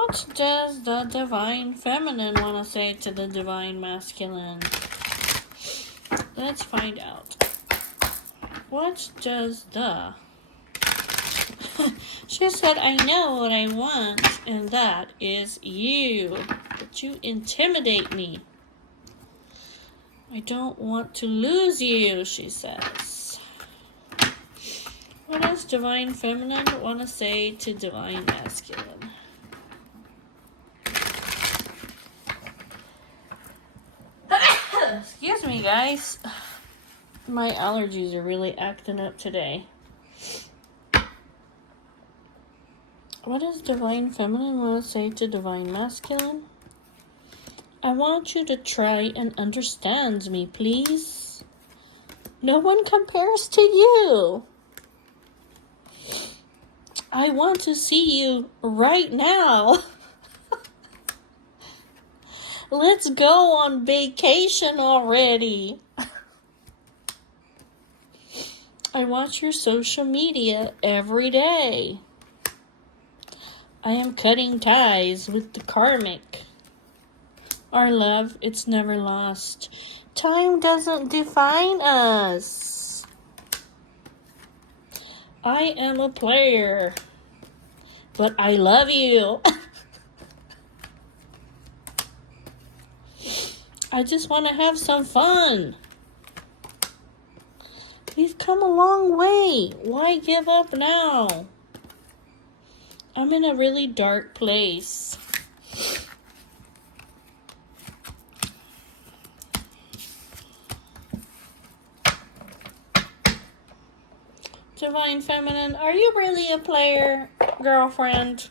What does the divine feminine want to say to the divine masculine? Let's find out. What does the... She said, I know what I want, and that is you. But you intimidate me. I don't want to lose you, she says. What does divine feminine want to say to divine masculine? Excuse me, guys. My allergies are really acting up today. What does divine feminine want to say to divine masculine? I want you to try and understand me, please. No one compares to you. I want to see you right now. Let's go on vacation already. I watch your social media every day. I am cutting ties with the karmic. Our love, it's never lost. Time doesn't define us. I am a player, but I love you. I just want to have some fun. We've come a long way. Why give up now? I'm in a really dark place. Divine feminine, are you really a player, girlfriend?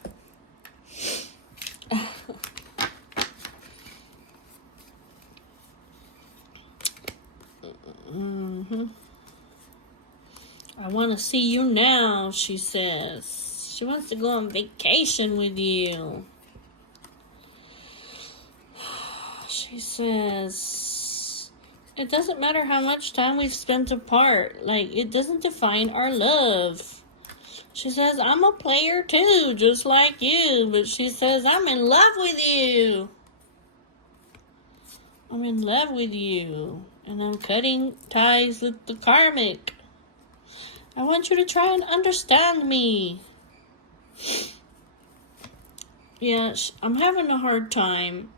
I want to see you now, she says. She wants to go on vacation with you. She says, it doesn't matter how much time we've spent apart. Like, it doesn't define our love. She says, I'm a player too, just like you. But she says, I'm in love with you. I'm in love with you. And I'm cutting ties with the karmic. I want you to try and understand me. Yeah, I'm having a hard time.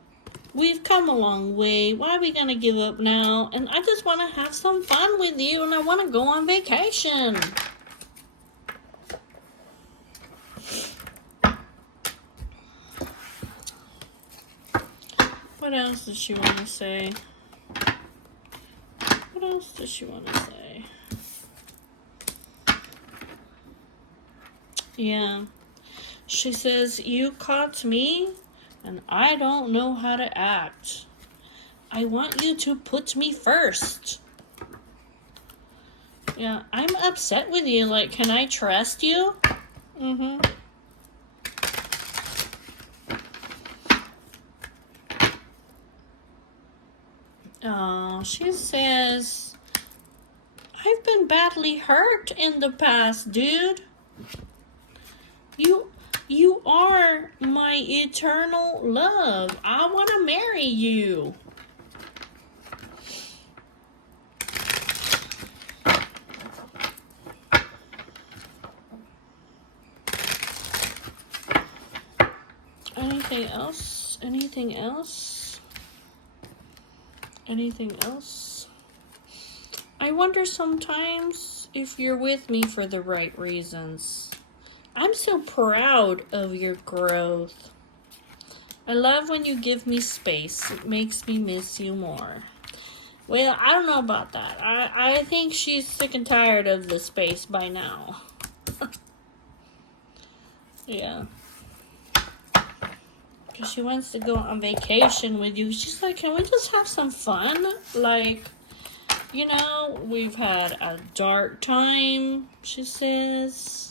We've come a long way. Why are we going to give up now? And I just want to have some fun with you, and I want to go on vacation. What else does she want to say? What else does she want to say? Yeah. She says, you caught me, and I don't know how to act. I want you to put me first. Yeah, I'm upset with you. Like, can I trust you? Oh, she says, I've been badly hurt in the past, dude. You are my eternal love. I want to marry you. Anything else? Anything else? Anything else? I wonder sometimes if you're with me for the right reasons. I'm so proud of your growth. I love when you give me space. It makes me miss you more. Well, I don't know about that. I think she's sick and tired of the space by now. Yeah. Because she wants to go on vacation with you. She's like, can we just have some fun? Like, you know, we've had a dark time, she says.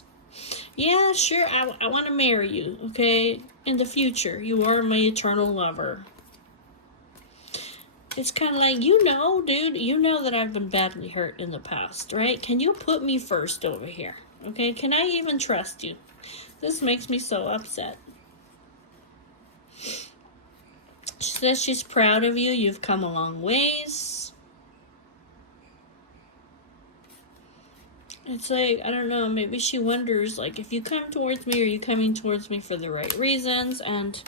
Yeah, sure, I want to marry you, okay? In the future, you are my eternal lover. It's kind of like, you know, dude, you know that I've been badly hurt in the past, right? Can you put me first over here, okay? Can I even trust you? This makes me so upset. She says she's proud of you. You've come a long ways. It's like, I don't know, maybe she wonders, like, if you come towards me, are you coming towards me for the right reasons? And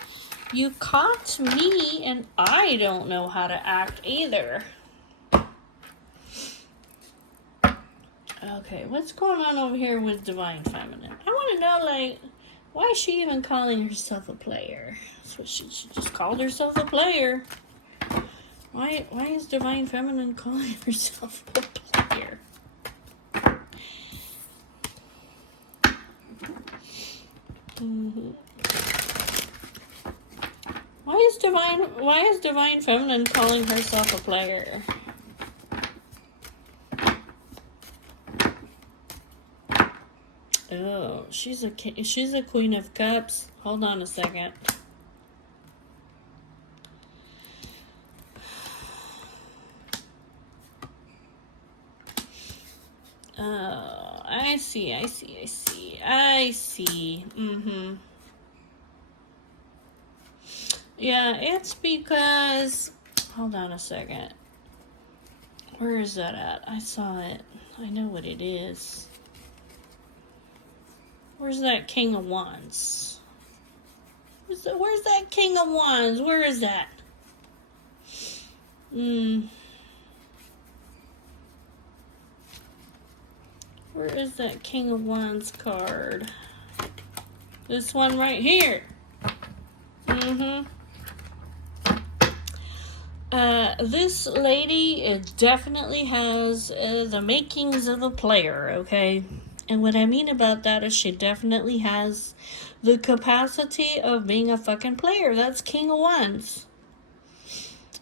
you caught me, and I don't know how to act either. Okay, what's going on over here with Divine Feminine? I want to know, like, why is she even calling herself a player? That's what she just called herself a player. Why is Divine Feminine calling herself a player? Why is Divine Feminine calling herself a player? Oh, she's a Queen of Cups. Hold on a second. Oh, I see. Yeah, it's because... Hold on a second. Where is that at? I saw it. I know what it is. Where's that King of Wands? Where's that King of Wands? Where is that? Where is that King of Wands card? This one right here. This lady definitely has the makings of a player, okay? And what I mean about that is she definitely has the capacity of being a fucking player. That's King of Wands.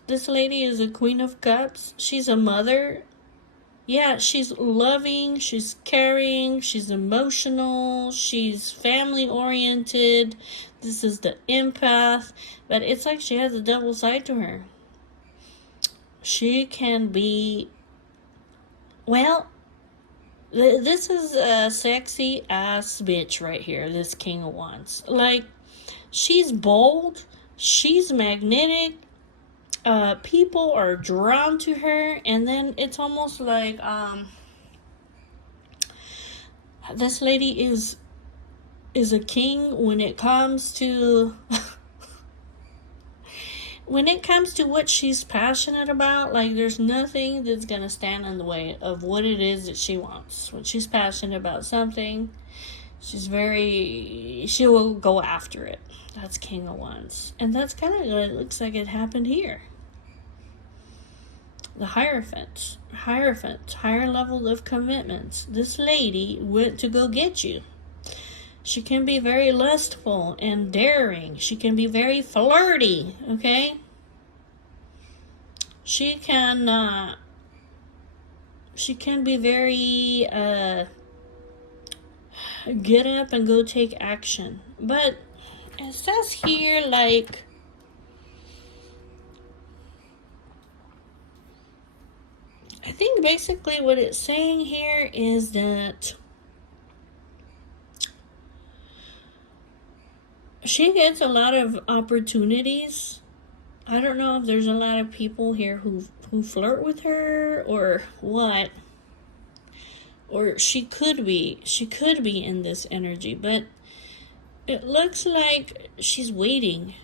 This lady is a Queen of Cups. She's a mother. Yeah, she's loving, she's caring, she's emotional, she's family oriented. This is the empath. But it's like she has a double side to her. She can be, well, this is a sexy ass bitch right here, this King of Wands. Like, she's bold, she's magnetic, people are drawn to her, and then it's almost like, this lady is a king when it comes to when it comes to what she's passionate about. Like, there's nothing that's gonna stand in the way of what it is that she wants. When she's passionate about something, she will go after it. That's King of Wands. And that's kind of what it looks like it happened here. The Hierophant, higher level of commitments. This lady went to go get you. She can be very lustful and daring. She can be very flirty, okay? She can be very, get up and go take action. But it says here, like, I think basically what it's saying here is that she gets a lot of opportunities. I don't know if there's a lot of people here who flirt with her or what. Or she could be in this energy, but it looks like she's waiting.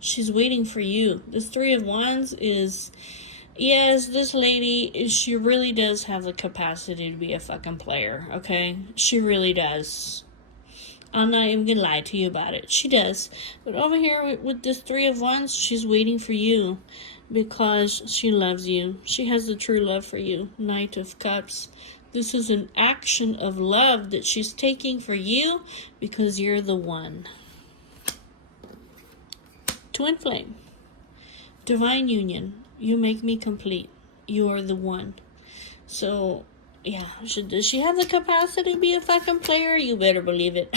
She's waiting for you. This Three of Wands is, yes, this lady, she really does have the capacity to be a fucking player, okay? She really does. I'm not even gonna lie to you about it. She does. But over here with this Three of Wands, she's waiting for you because she loves you. She has the true love for you. Knight of Cups. This is an action of love that she's taking for you because you're the one. Twin Flame. Divine Union. You make me complete. You are the one. So, yeah. Does she have the capacity to be a fucking player? You better believe it.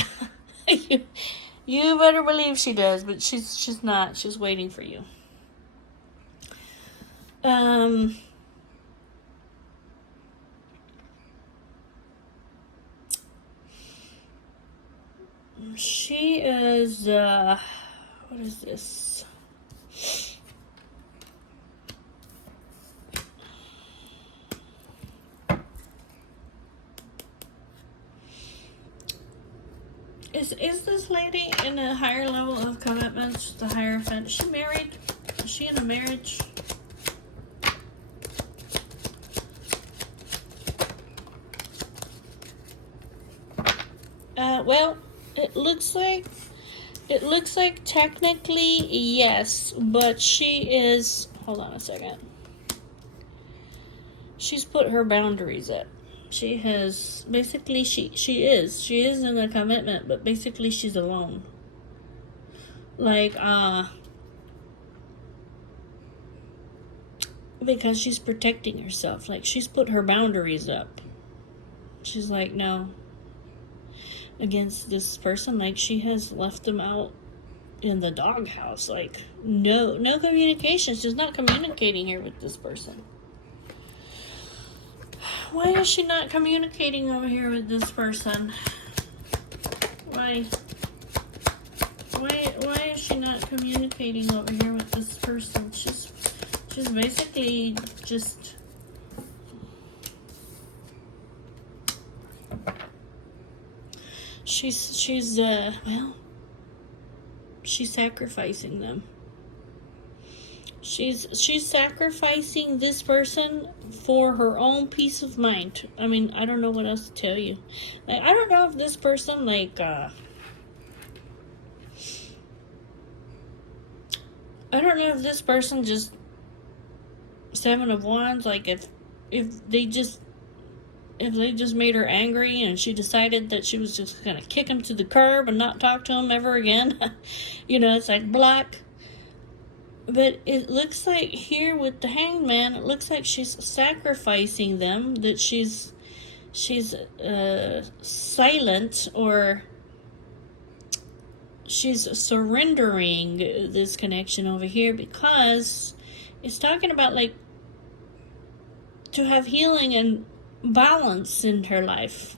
you better believe she does, but she's not. She's waiting for you. She is, what is this? Is this lady in a higher level of commitments, the Hierophant? Is she married? Is she in a marriage? Well, it looks like technically yes, but she is, hold on a second. She's put her boundaries up. She has, basically, she is in a commitment, but basically she's alone. Like, because she's protecting herself. Like, she's put her boundaries up. She's like, no, against this person. Like, she has left them out in the doghouse. Like, no communication. She's not communicating here with this person. Why is she not communicating over here with this person? Why is she not communicating over here with this person? She's basically just she's sacrificing them. She's sacrificing this person for her own peace of mind. I mean, I don't know what else to tell you. Like, I don't know if this person, like, I don't know if this person just, Seven of Wands, like, if they just made her angry and she decided that she was just gonna kick him to the curb and not talk to him ever again. You know, it's like block. But it looks like here with the Hanged Man, it looks like she's sacrificing them, that she's silent, or she's surrendering this connection over here, because it's talking about, like, to have healing and balance in her life.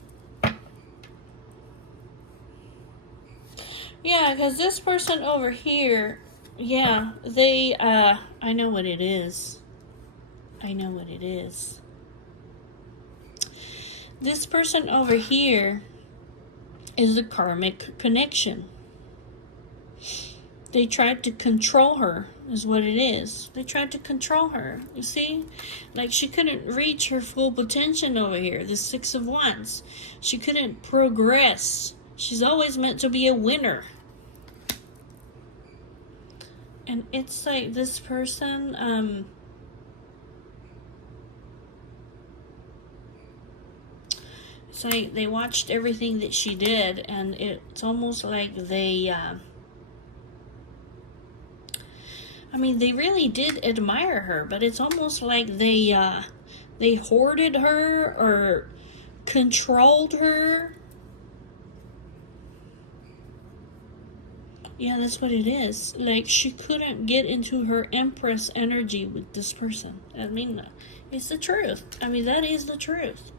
Yeah, because this person over here, yeah, they, I know what it is. This person over here is a karmic connection. They tried to control her, is what it is. They tried to control her. You see? Like, she couldn't reach her full potential over here, the Six of Wands. She couldn't progress. She's always meant to be a winner. And it's like this person, it's like they watched everything that she did, and it's almost like they, I mean, they really did admire her, but it's almost like they hoarded her or controlled her. Yeah, that's what it is. Like, she couldn't get into her Empress energy with this person. I mean, it's the truth. I mean, that is the truth.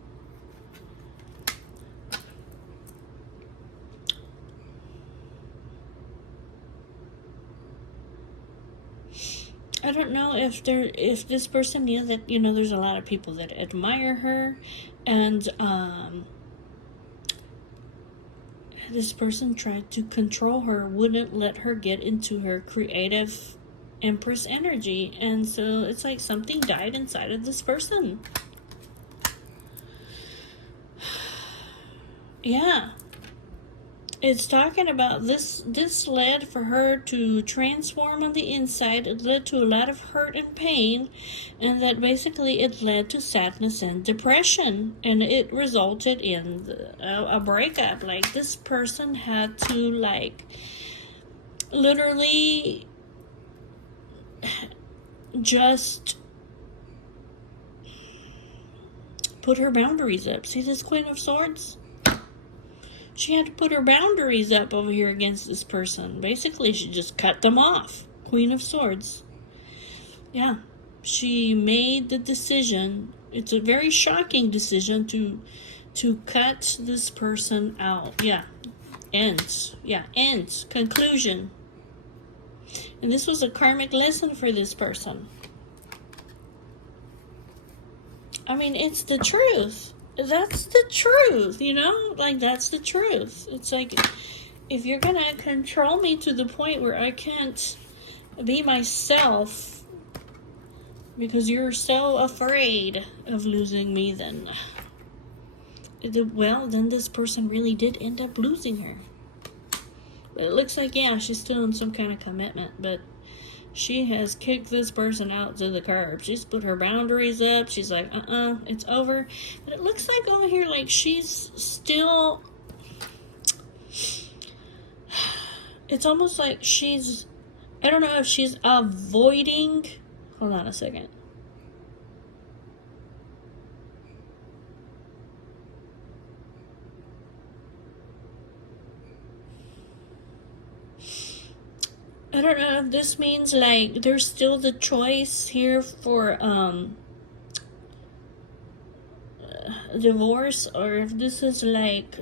I don't know if this person knew that, you know, there's a lot of people that admire her, and this person tried to control her, wouldn't let her get into her creative Empress energy, and so it's like something died inside of this person. Yeah. It's talking about this led for her to transform on the inside. It led to a lot of hurt and pain, and that basically it led to sadness and depression, and it resulted in a breakup. Like, this person had to, like, literally just put her boundaries up. See this Queen of Swords? She had to put her boundaries up over here against this person. Basically, she just cut them off. Queen of Swords. Yeah. She made the decision. It's a very shocking decision to cut this person out. Yeah. ends. Yeah, ends. Conclusion. And this was a karmic lesson for this person. I mean, it's the truth. That's the truth, you know? Like, that's the truth. It's like, if you're gonna control me to the point where I can't be myself because you're so afraid of losing me, then, well, then this person really did end up losing her. But it looks like, yeah, she's still in some kind of commitment, but she has kicked this person out to the curb. She's put her boundaries up. She's like, it's over. But it looks like over here, like she's still... It's almost like she's... I don't know if she's avoiding... Hold on a second. I don't know if this means like there's still the choice here for divorce, or if this is like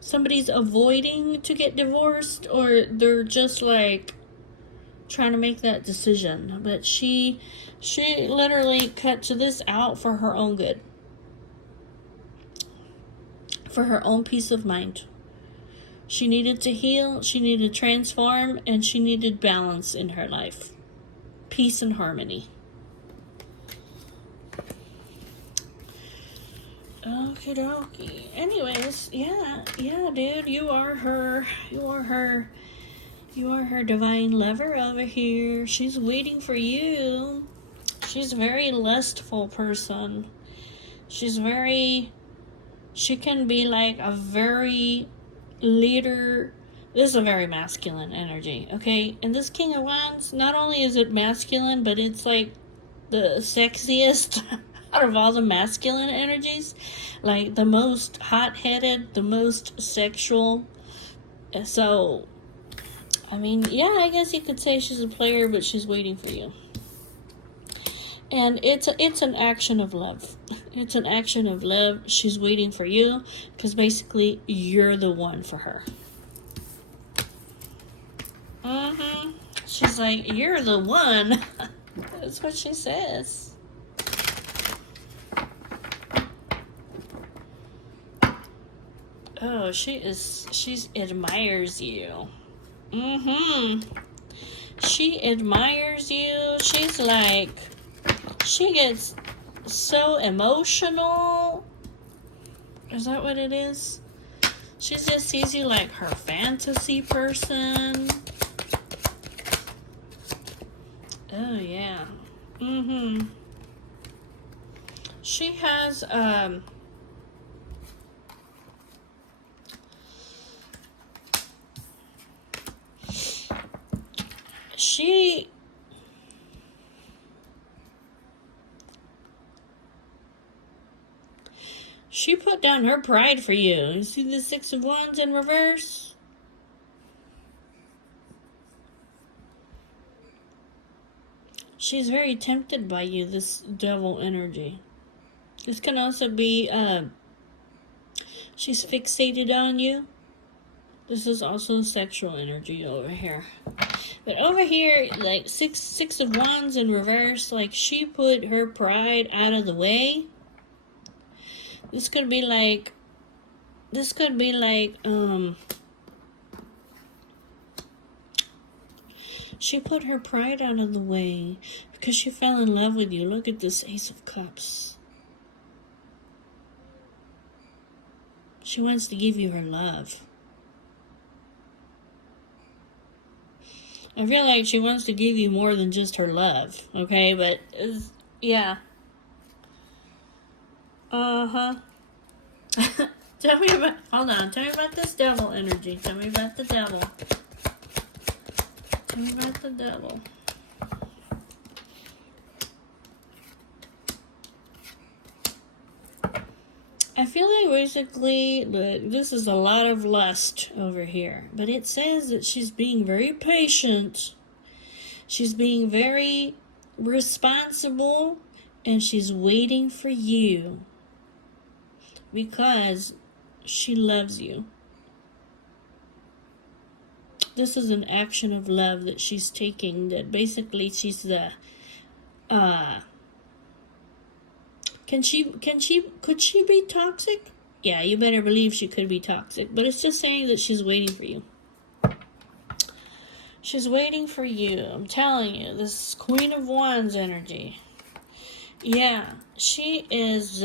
somebody's avoiding to get divorced, or they're just like trying to make that decision. But she literally cut to this out for her own good, for her own peace of mind. She needed to heal, she needed to transform, and she needed balance in her life. Peace and harmony. Okie dokie. Anyways, yeah, dude, you are her divine lover over here. She's waiting for you. She's a very lustful person. She can be like a very leader. This is a very masculine energy, okay? And this King of Wands, not only is it masculine, but it's like the sexiest out of all the masculine energies. Like the most hot-headed, the most sexual. So, I mean, yeah, I guess you could say she's a player, but she's waiting for you. And it's an action of love. It's an action of love. She's waiting for you because basically you're the one for her. She's like, you're the one. That's what she says. Oh, she admires you. She admires you. She's like, she gets so emotional. Is that what it is? She just sees you like her fantasy person. Oh, yeah. She has, She put down her pride for you. You see the Six of Wands in reverse? She's very tempted by you, this devil energy. This can also be, she's fixated on you. This is also sexual energy over here. But over here, like, Six of Wands in reverse, like, she put her pride out of the way. This could be like, she put her pride out of the way because she fell in love with you. Look at this Ace of Cups. She wants to give you her love. I feel like she wants to give you more than just her love, okay? But, yeah. Tell me about this devil energy. Tell me about the devil. Tell me about the devil. I feel like basically, this is a lot of lust over here. But it says that she's being very patient. She's being very responsible. And she's waiting for you. Because she loves you. This is an action of love that she's taking, that basically she's the could she be toxic? Yeah, you better believe she could be toxic, but it's just saying that she's waiting for you. She's waiting for you. I'm telling you, this Queen of Wands energy. Yeah, she is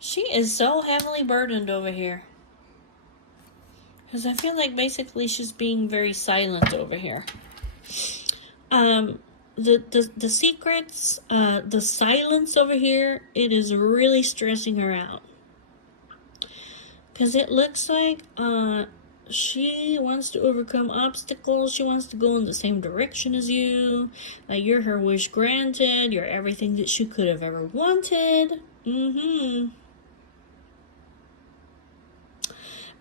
so heavily burdened over here. Because I feel like basically she's being very silent over here. The secrets, the silence over here, it is really stressing her out. Because it looks like she wants to overcome obstacles. She wants to go in the same direction as you. Like, you're her wish granted. You're everything that she could have ever wanted.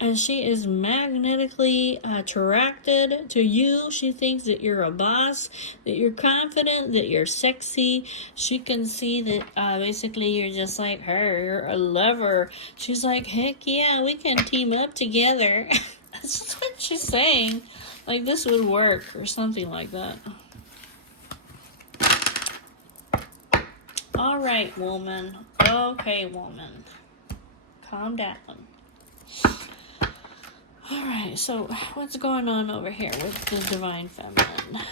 And she is magnetically attracted to you. She thinks that you're a boss, that you're confident, that you're sexy. She can see that basically you're just like her. You're a lover. She's like, heck yeah, we can team up together. That's what she's saying. Like, this would work or something like that. All right, woman. Okay, woman. Calm down. Alright, so what's going on over here with the Divine Feminine?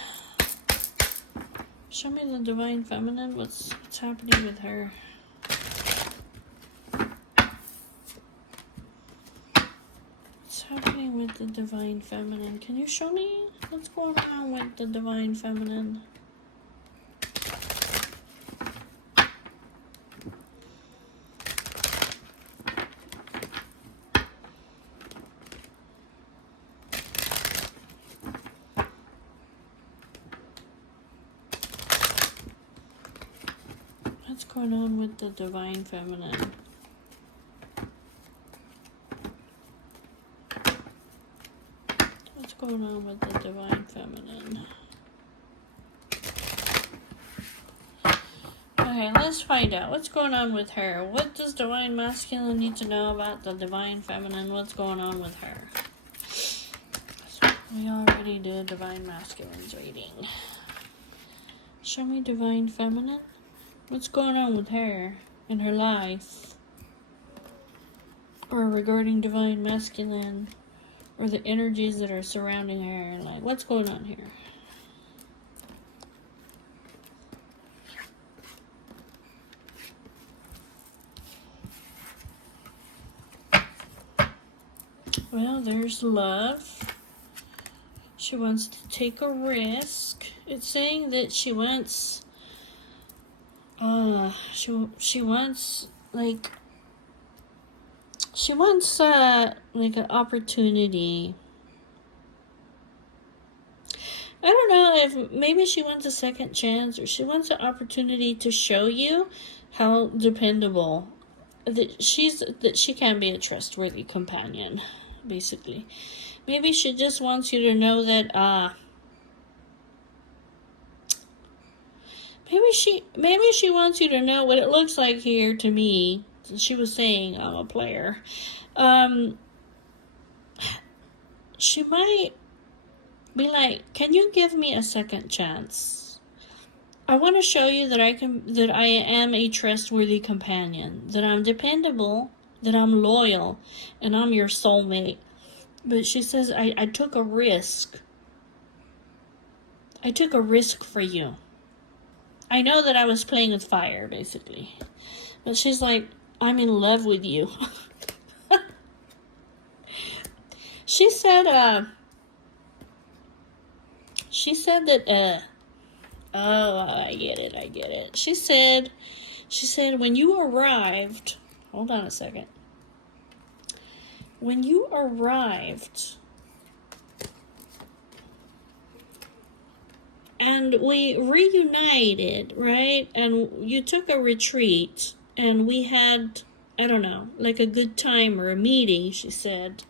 Show me the Divine Feminine. What's happening with her? What's happening with the Divine Feminine? Can you show me what's going on with the Divine Feminine? What's going on with the Divine Feminine? What's going on with the Divine Feminine? Okay, let's find out. What's going on with her? What does Divine Masculine need to know about the Divine Feminine? What's going on with her? So we already did Divine Masculine's reading. Show me Divine Feminine. What's going on with her in her life? Or regarding Divine Masculine? Or the energies that are surrounding her? Like, what's going on here? Well, there's love. She wants to take a risk. It's saying that she wants she wants like an opportunity. I don't know if maybe she wants a second chance, or she wants an opportunity to show you how dependable that she can be a trustworthy companion, basically. Maybe she just wants you to know that maybe she wants you to know what it looks like here to me. She was saying I'm a player. She might be like, can you give me a second chance? I want to show you that I am a trustworthy companion, that I'm dependable, that I'm loyal, and I'm your soulmate. But she says, I took a risk. I took a risk for you. I know that I was playing with fire, basically. But she's like, I'm in love with you. She said that, oh, I get it. She said, when you arrived, hold on a second. When you arrived, and we reunited, right? And you took a retreat, and we had, I don't know, like a good time or a meeting, she said.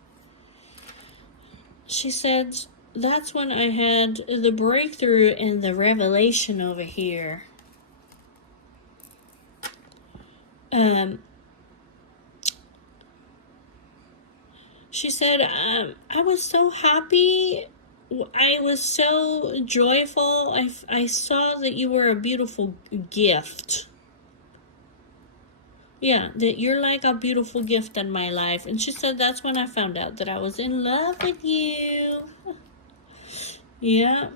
She said, that's when I had the breakthrough and the revelation over here. She said, I was so happy. I was so joyful. I saw that you were a beautiful gift. Yeah, that you're like a beautiful gift in my life. And she said that's when I found out that I was in love with you. Yeah.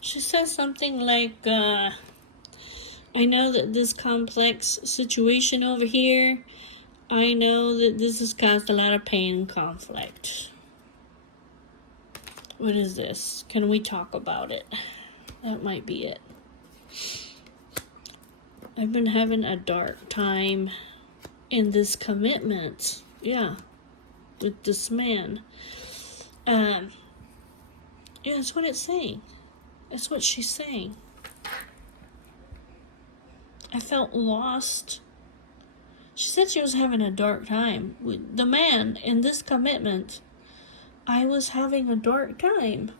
She says something like, I know that this complex situation over here, I know that this has caused a lot of pain and conflict. What is this? Can we talk about it? That might be it. I've been having a dark time in this commitment. Yeah. With this man. Yeah, that's what it's saying. That's what she's saying. I felt lost. She said she was having a dark time. With the man in this commitment, I was having a dark time.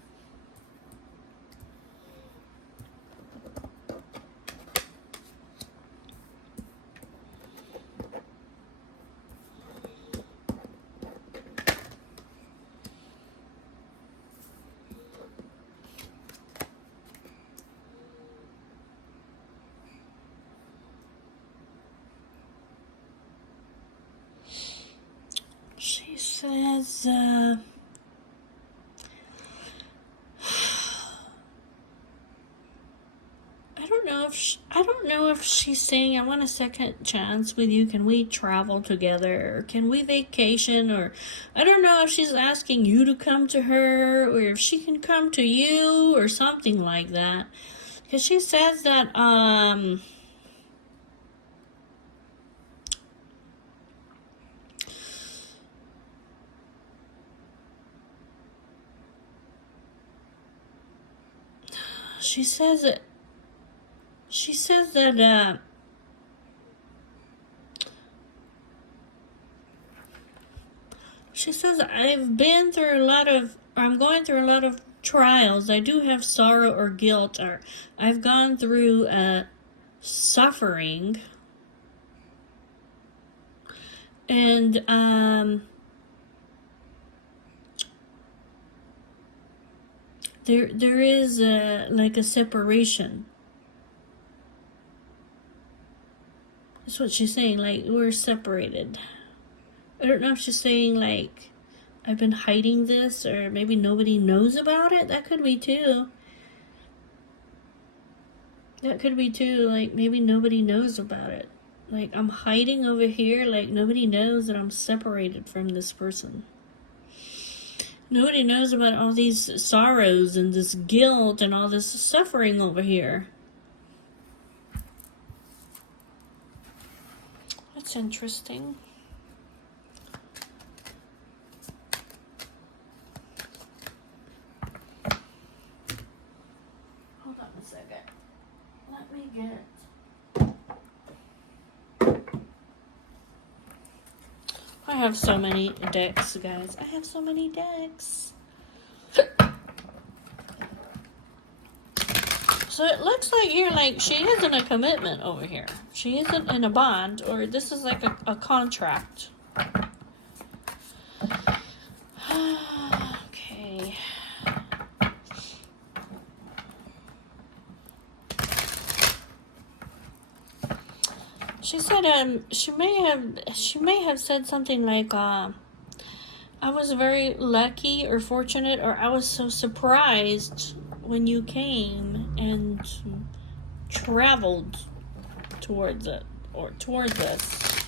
She says, I don't know if she's saying I want a second chance with you. Can we travel together? Or can we vacation? Or I don't know if she's asking you to come to her or if she can come to you or something like that. Because she says that she says that she says that I'm going through a lot of trials. I do have sorrow or guilt, or I've gone through suffering, and there is like a separation. That's what she's saying, like, we're separated. I don't know if she's saying, like, I've been hiding this, or maybe nobody knows about it. That could be too. Like, maybe nobody knows about it. Like, I'm hiding over here, like, nobody knows that I'm separated from this person. Nobody knows about all these sorrows and this guilt and all this suffering over here. That's interesting. Hold on a second. Let me get... I have so many decks, guys. I have so many decks. So it looks like you're like, she isn't a commitment over here. She isn't in a bond, or this is like a contract. Okay. She said, she may have said something like, I was very lucky or fortunate, or I was so surprised when you came and traveled towards it, or towards us.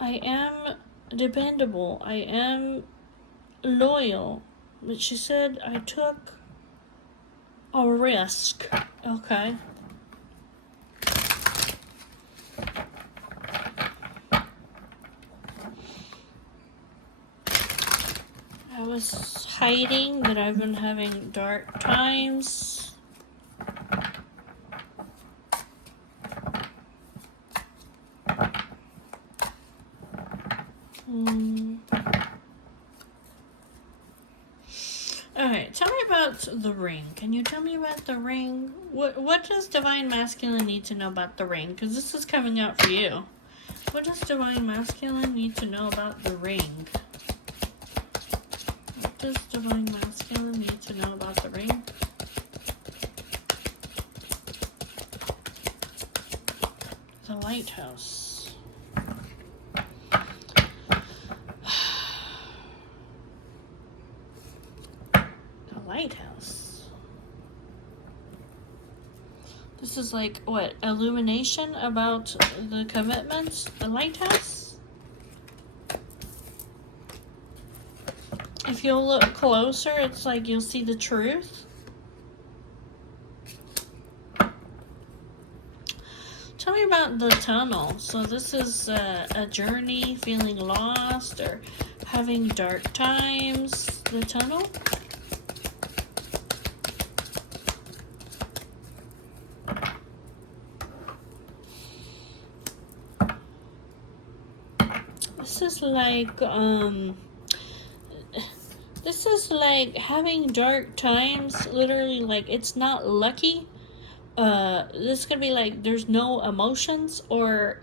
I am dependable. I am loyal. But she said I took a risk. Okay. I was hiding that I've been having dark times. Alright, tell me about about the ring? Can you tell me about the ring? What does Divine Masculine need to know about the ring? Because this is coming out for you. What does Divine Masculine need to know about the ring? What does Divine Masculine need to know about the ring? The Lighthouse. The Lighthouse. This is like, what, illumination about the commitments? The Lighthouse? If you'll look closer, it's like you'll see the truth. Tell me about the tunnel. So this is a journey, feeling lost or having dark times. The tunnel? This is like having dark times, literally, like it's not lucky. This could be like there's no emotions, or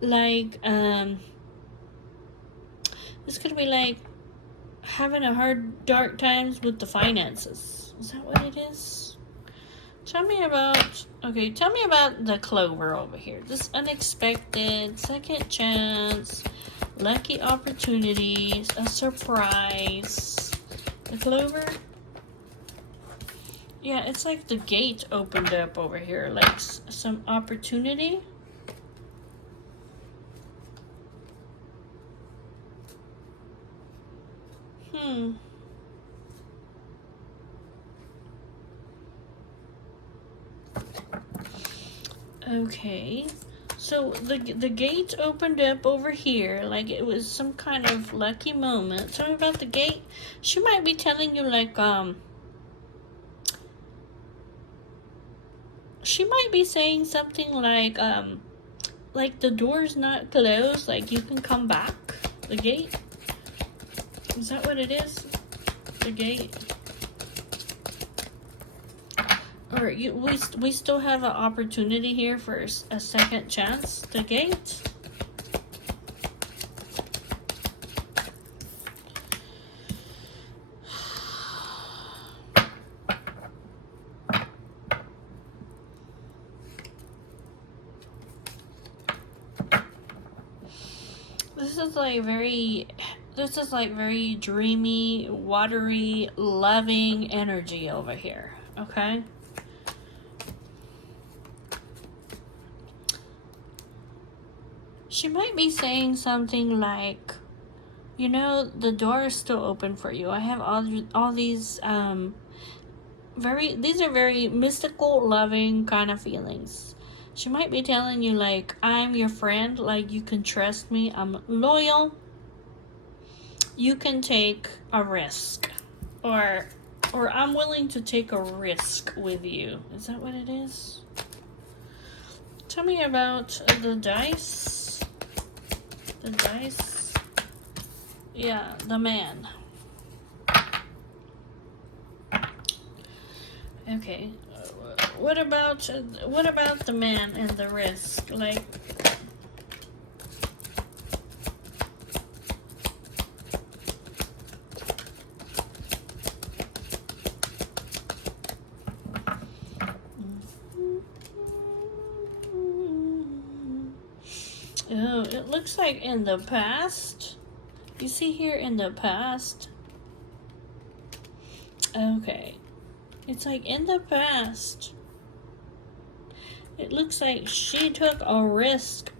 like this could be like having a hard dark times with the finances. Is that what it is? Tell me about the clover over here. This unexpected, second chance, lucky opportunities, a surprise. The clover? Yeah, it's like the gate opened up over here, like some opportunity. Okay. So the gate opened up over here, like it was some kind of lucky moment. Tell me about the gate. She might be telling you she might be saying something like the door's not closed, like you can come back. The gate? Is that what it is? The gate? Or we still have an opportunity here for a second chance. The gate? This is like very dreamy, watery, loving energy over here. Okay? She might be saying something like, you know, the door is still open for you. I have all these these are very mystical, loving kind of feelings. She might be telling you like, I'm your friend, like you can trust me, I'm loyal. You can take a risk, or I'm willing to take a risk with you. Is that what it is? Tell me about the dice. The dice. Yeah, the man. Okay. What about the man and the risk? Like, oh, it looks like in the past. You see here in the past. Okay. It's like in the past. It looks like she took a risk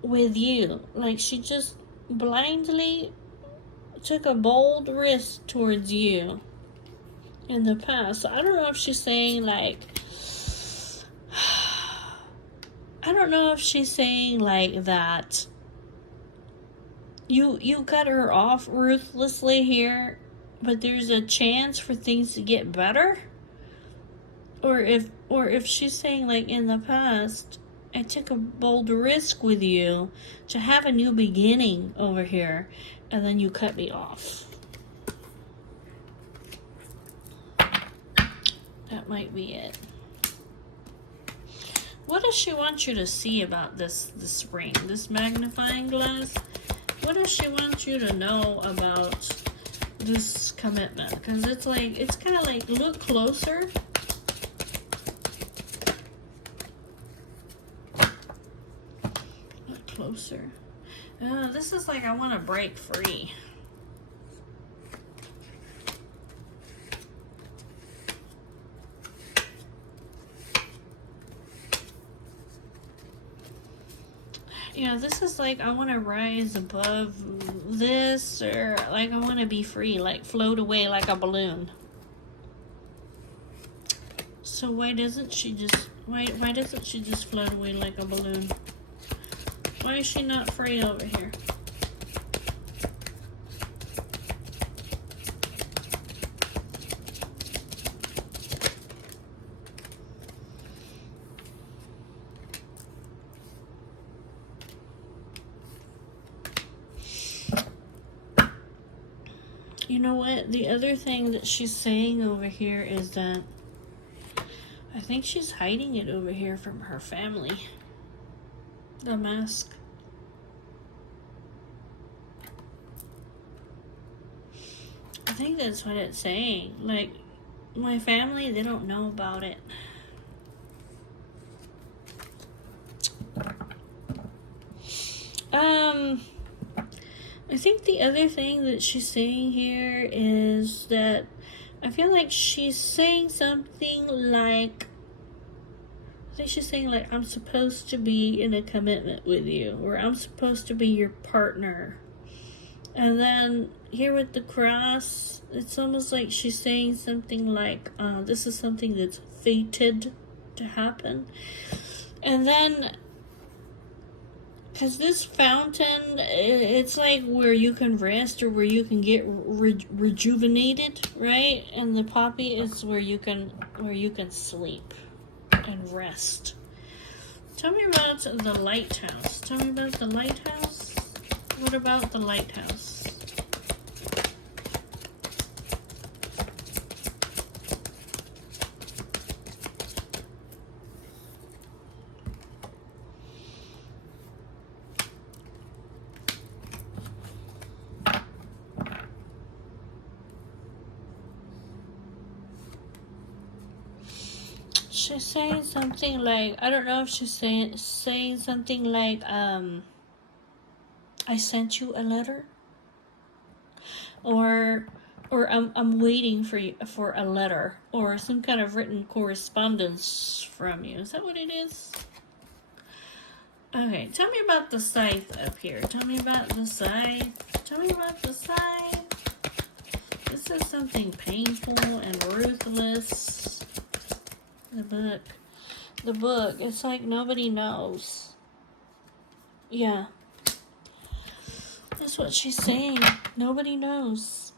with you. Like she just blindly took a bold risk towards you in the past. So I don't know if she's saying like, I don't know if she's saying like that you cut her off ruthlessly here, but there's a chance for things to get better. Or if she's saying like, in the past, I took a bold risk with you to have a new beginning over here, and then you cut me off. That might be it. What does she want you to see about this ring, this magnifying glass? What does she want you to know about this commitment? Because it's like, it's kind of like, look closer. Look closer. This is like, I want to break free. Yeah, this is like, I want to rise above this, or like, I want to be free, like float away like a balloon. So why doesn't she just, why doesn't she just float away like a balloon? Why is she not free over here? You know what? The other thing that she's saying over here is that I think she's hiding it over here from her family. The mask. I think that's what it's saying. Like, my family, they don't know about it. I think the other thing that she's saying here is that I feel like she's saying something like, I think she's saying like, I'm supposed to be in a commitment with you, or I'm supposed to be your partner. And then here with the cross, it's almost like she's saying something like, this is something that's fated to happen. And then, because this fountain, it's like where you can rest, or where you can get rejuvenated, right? And the poppy is where you can sleep and rest. Tell me about the lighthouse. Tell me about the lighthouse. What about the lighthouse? She's saying something like, I don't know if she's saying something like, I sent you a letter, or I'm waiting for a letter, or some kind of written correspondence from you. Is that what it is? Okay, tell me about the scythe up here. Tell me about the scythe. Tell me about the scythe. This is something painful and ruthless. The book, it's like nobody knows. Yeah. That's what she's saying. Nobody knows.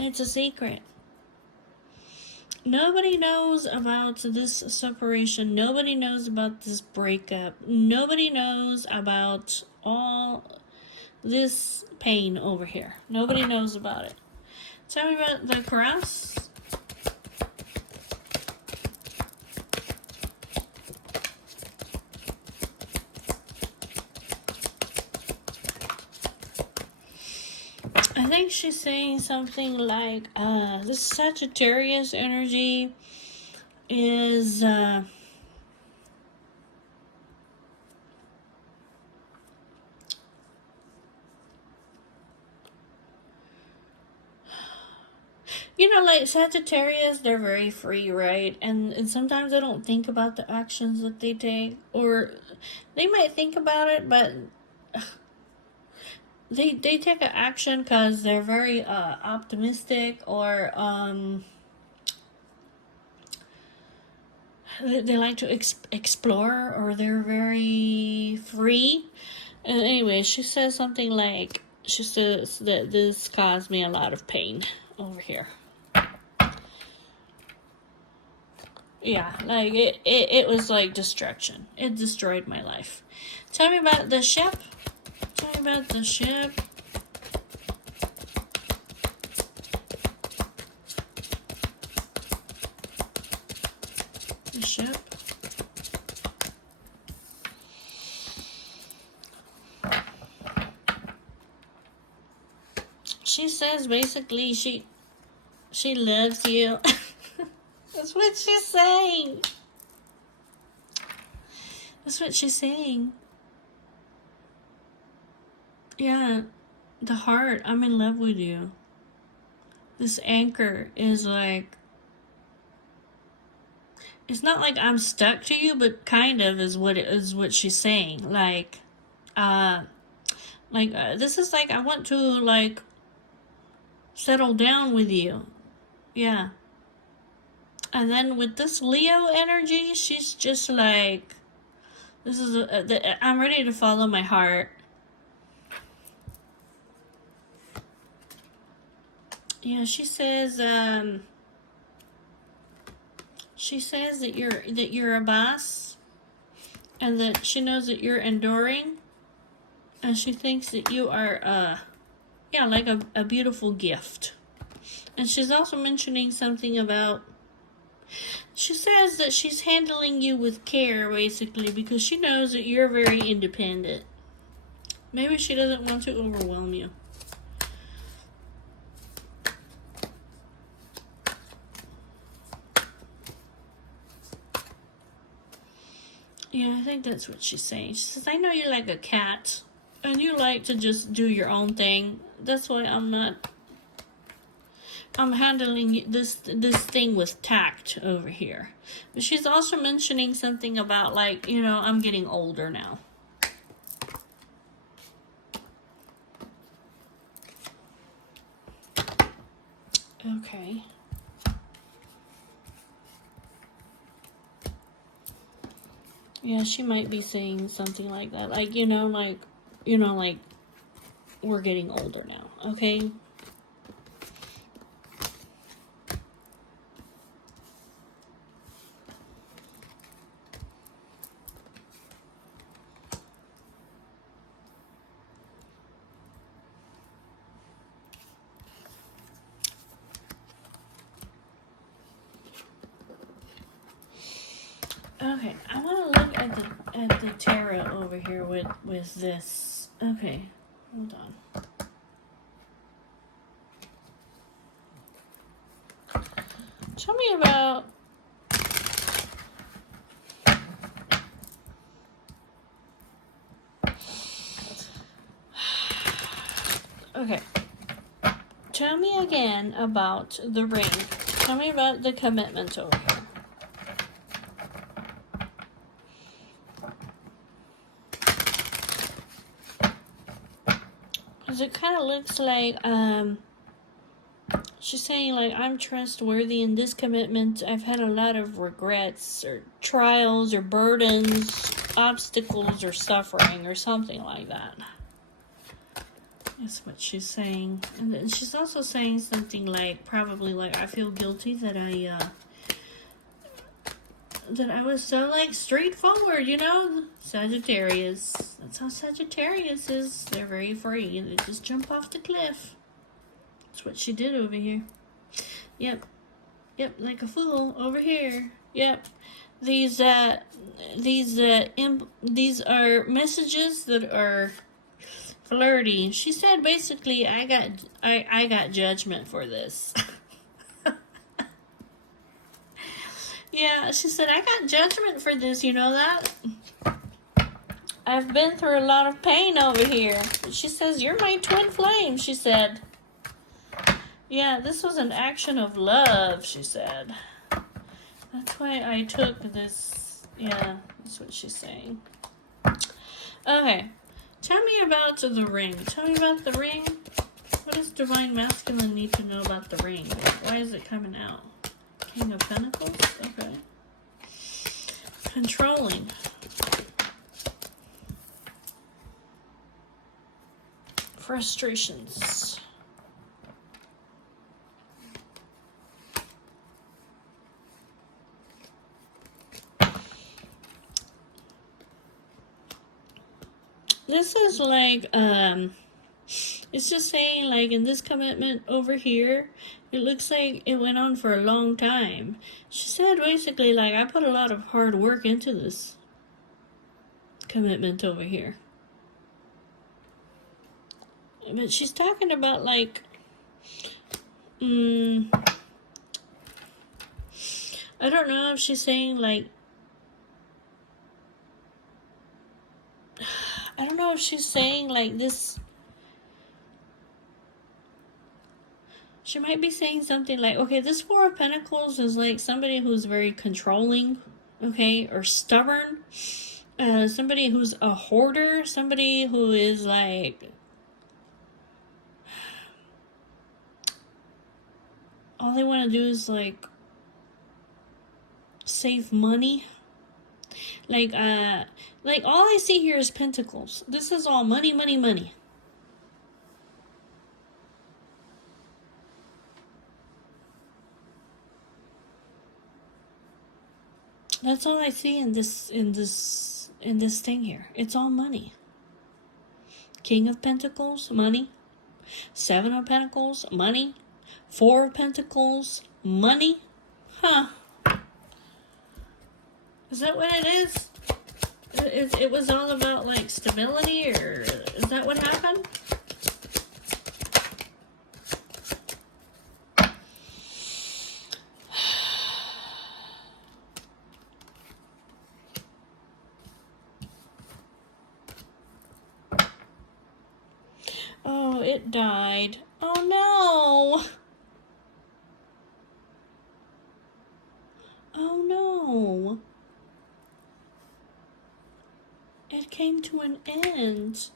It's a secret. Nobody knows about this separation. Nobody knows about this breakup. Nobody knows about all this pain over here. Nobody knows about it. Tell me about the cross. I think she's saying something like, this Sagittarius energy is, you know, like Sagittarius, they're very free, right? And sometimes they don't think about the actions that they take, or they might think about it, but they take an action because they're very optimistic, or they like to explore, or they're very free. And anyway, she says something like, she says that this caused me a lot of pain over here. Yeah, like it was like destruction. It destroyed my life. Tell me about the ship. Tell me about the ship. The ship. She says basically she loves you. That's what she's saying. That's what she's saying. Yeah, the heart, I'm in love with you. This anchor is like, it's not like I'm stuck to you, but kind of is what she's saying. This is like I want to like settle down with you. Yeah. And then with this Leo energy, she's just like, this is I'm ready to follow my heart. Yeah, she says that you're a boss, and that she knows that you're enduring, and she thinks that you are like a beautiful gift. And she's also mentioning something about, she says that she's handling you with care, basically, because she knows that you're very independent. Maybe she doesn't want to overwhelm you. Yeah, I think that's what she's saying. She says, I know you're like a cat, and you like to just do your own thing. That's why I'm handling this thing with tact over here. But she's also mentioning something about, like, I'm getting older now. Okay. Yeah, she might be saying something like that. Like, we're getting older now, okay? Okay, I want to look at the tarot over here with this. Okay, hold on. Tell me about. Okay. Tell me again about the ring. Tell me about the commitment over here. Because it kind of looks like, she's saying, like, I'm trustworthy in this commitment. I've had a lot of regrets or trials or burdens, obstacles or suffering or something like that. That's what she's saying. And then she's also saying something like, probably like, I feel guilty that I was so, like, straightforward, Sagittarius. That's how Sagittarius is. They're very free. They just jump off the cliff. That's what she did over here. Yep, like a fool over here. Yep. These are messages that are flirty. She said basically, I got judgment for this. Yeah, she said, I got judgment for this, you know that? I've been through a lot of pain over here. She says, you're my twin flame, she said. Yeah, this was an action of love, she said. That's why I took this. Yeah, that's what she's saying. Okay, tell me about the ring. Tell me about the ring. What does Divine Masculine need to know about the ring? Why is it coming out? King of Pentacles? Okay. Controlling. Frustrations. This is like, It's just saying, like, in this commitment over here, it looks like it went on for a long time. She said basically, like, I put a lot of hard work into this commitment over here. But she's talking about, like, I don't know if she's saying, like, I don't know if she's saying, like, this. She might be saying something like, okay, this Four of Pentacles is like somebody who's very controlling, okay, or stubborn. Somebody who's a hoarder. Somebody who is like, all they want to do is like save money. Like all I see here is pentacles. This is all money, money, money. That's all I see in this thing here. It's all money. King of Pentacles, money. Seven of Pentacles, money. Four of Pentacles, money. Huh. Is that what it is? It was all about, like, stability, or is that what happened? Oh, it died. Oh, no. Oh, no. It came to an end.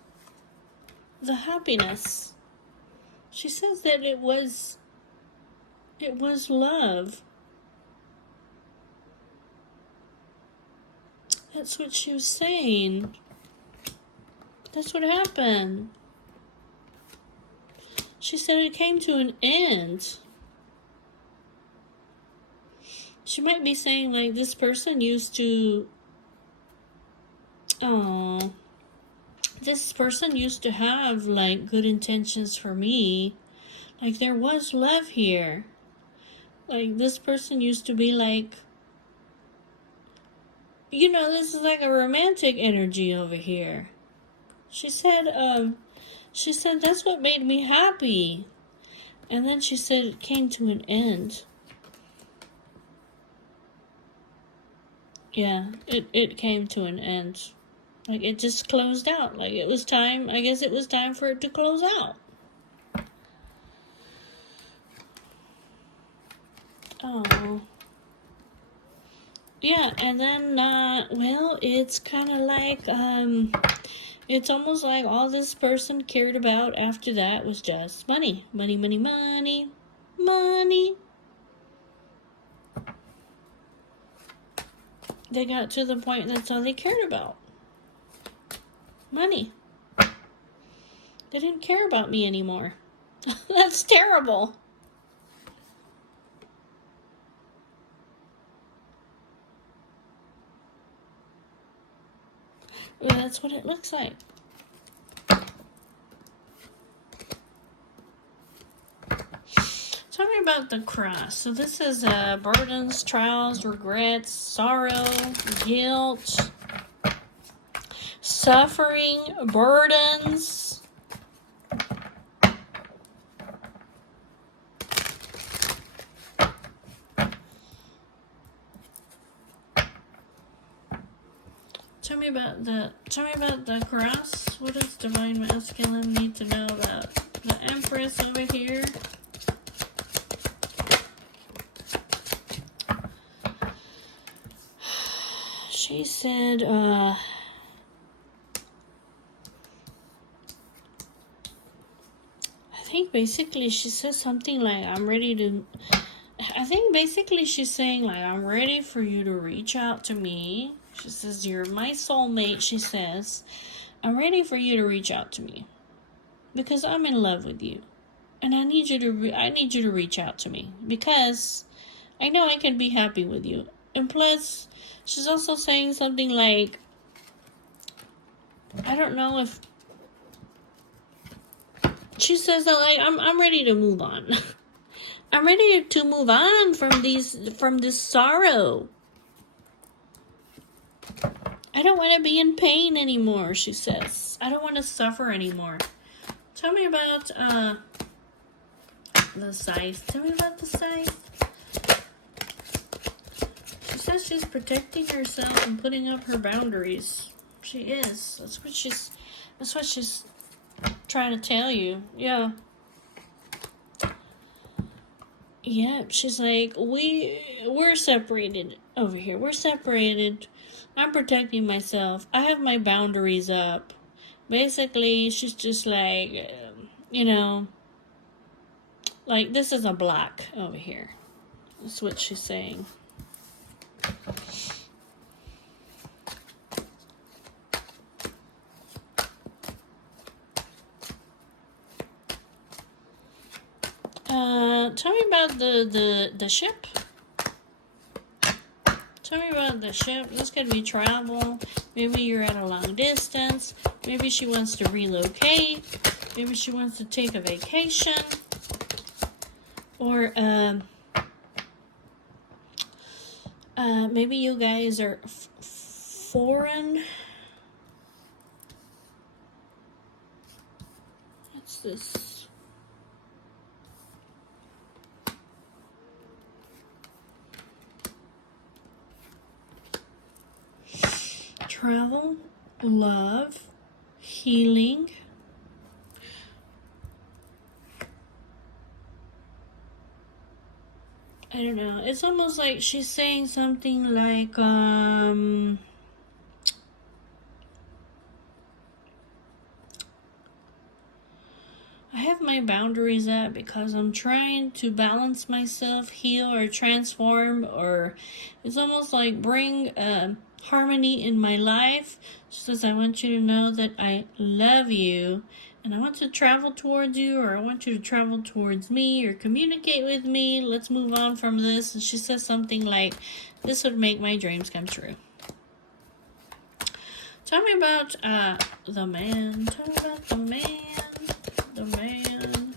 The happiness. She says that it was love. That's what she was saying. That's what happened. She said it came to an end. She might be saying, like, this person used to... Oh, this person used to have, like, good intentions for me. Like, there was love here. Like, this person used to be, like... You know, this is like a romantic energy over here. She said, that's what made me happy. And then she said it came to an end. Yeah, it came to an end. Like, it just closed out. Like, it was time, I guess it was time for it to close out. Oh. Yeah, and then, well, it's kind of like, it's almost like all this person cared about after that was just money. Money, money, money, money. They got to the point that's all they cared about. Money. They didn't care about me anymore. That's terrible. Well, that's what it looks like. Tell me about the cross. So this is burdens, trials, regrets, sorrow, guilt, suffering, burdens. Tell me about the cross. What does Divine Masculine need to know about the Empress over here? She said, I think basically she says something like, I think basically she's saying, like, I'm ready for you to reach out to me. She says, you're my soulmate, she says. I'm ready for you to reach out to me. Because I'm in love with you. And I need you to reach out to me. Because I know I can be happy with you. And plus, she's also saying something like, I don't know if She says that like I'm ready to move on. I'm ready to move on from this sorrow. I don't want to be in pain anymore, she says. I don't want to suffer anymore. Tell me about the scythe. Tell me about the scythe. She says she's protecting herself and putting up her boundaries. She is. That's what she's trying to tell you. Yeah. Yeah, she's like, we're separated over here. We're separated. I'm protecting myself. I have my boundaries up. Basically, she's just like, like this is a block over here. That's what she's saying. Tell me about the ship. Tell me about the ship. This could be travel. Maybe you're at a long distance. Maybe she wants to relocate. Maybe she wants to take a vacation. Or, maybe you guys are foreign. What's this? Travel, love, healing. I don't know. It's almost like she's saying something like, I have my boundaries up because I'm trying to balance myself, heal, or transform, or it's almost like bring harmony in my life. She says, I want you to know that I love you and I want to travel towards you, or I want you to travel towards me, or communicate with me. Let's move on from this. And she says something like, this would make my dreams come true. Tell me about the man. Tell me about the man. The man.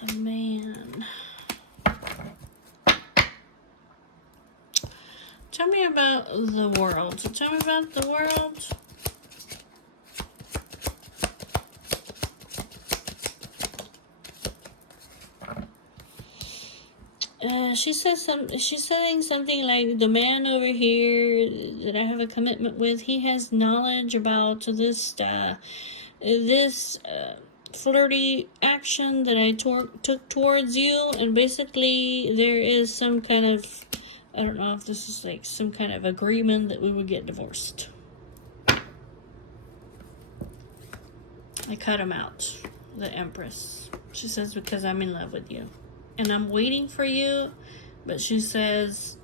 The man. Tell me about the world. So tell me about the world. She's saying something like, the man over here that I have a commitment with, he has knowledge about this flirty action that I took towards you, and basically there is some kind of, I don't know if this is like some kind of agreement that we would get divorced. I cut him out, the Empress. She says, because I'm in love with you. And I'm waiting for you, but she says,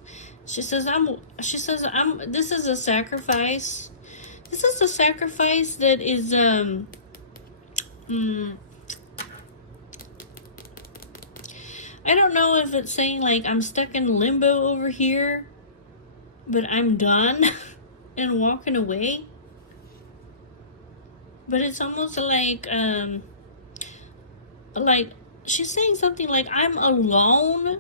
this is a sacrifice. This is a sacrifice that is, I don't know if it's saying like I'm stuck in limbo over here, but I'm done and walking away. But it's almost like she's saying something like, I'm alone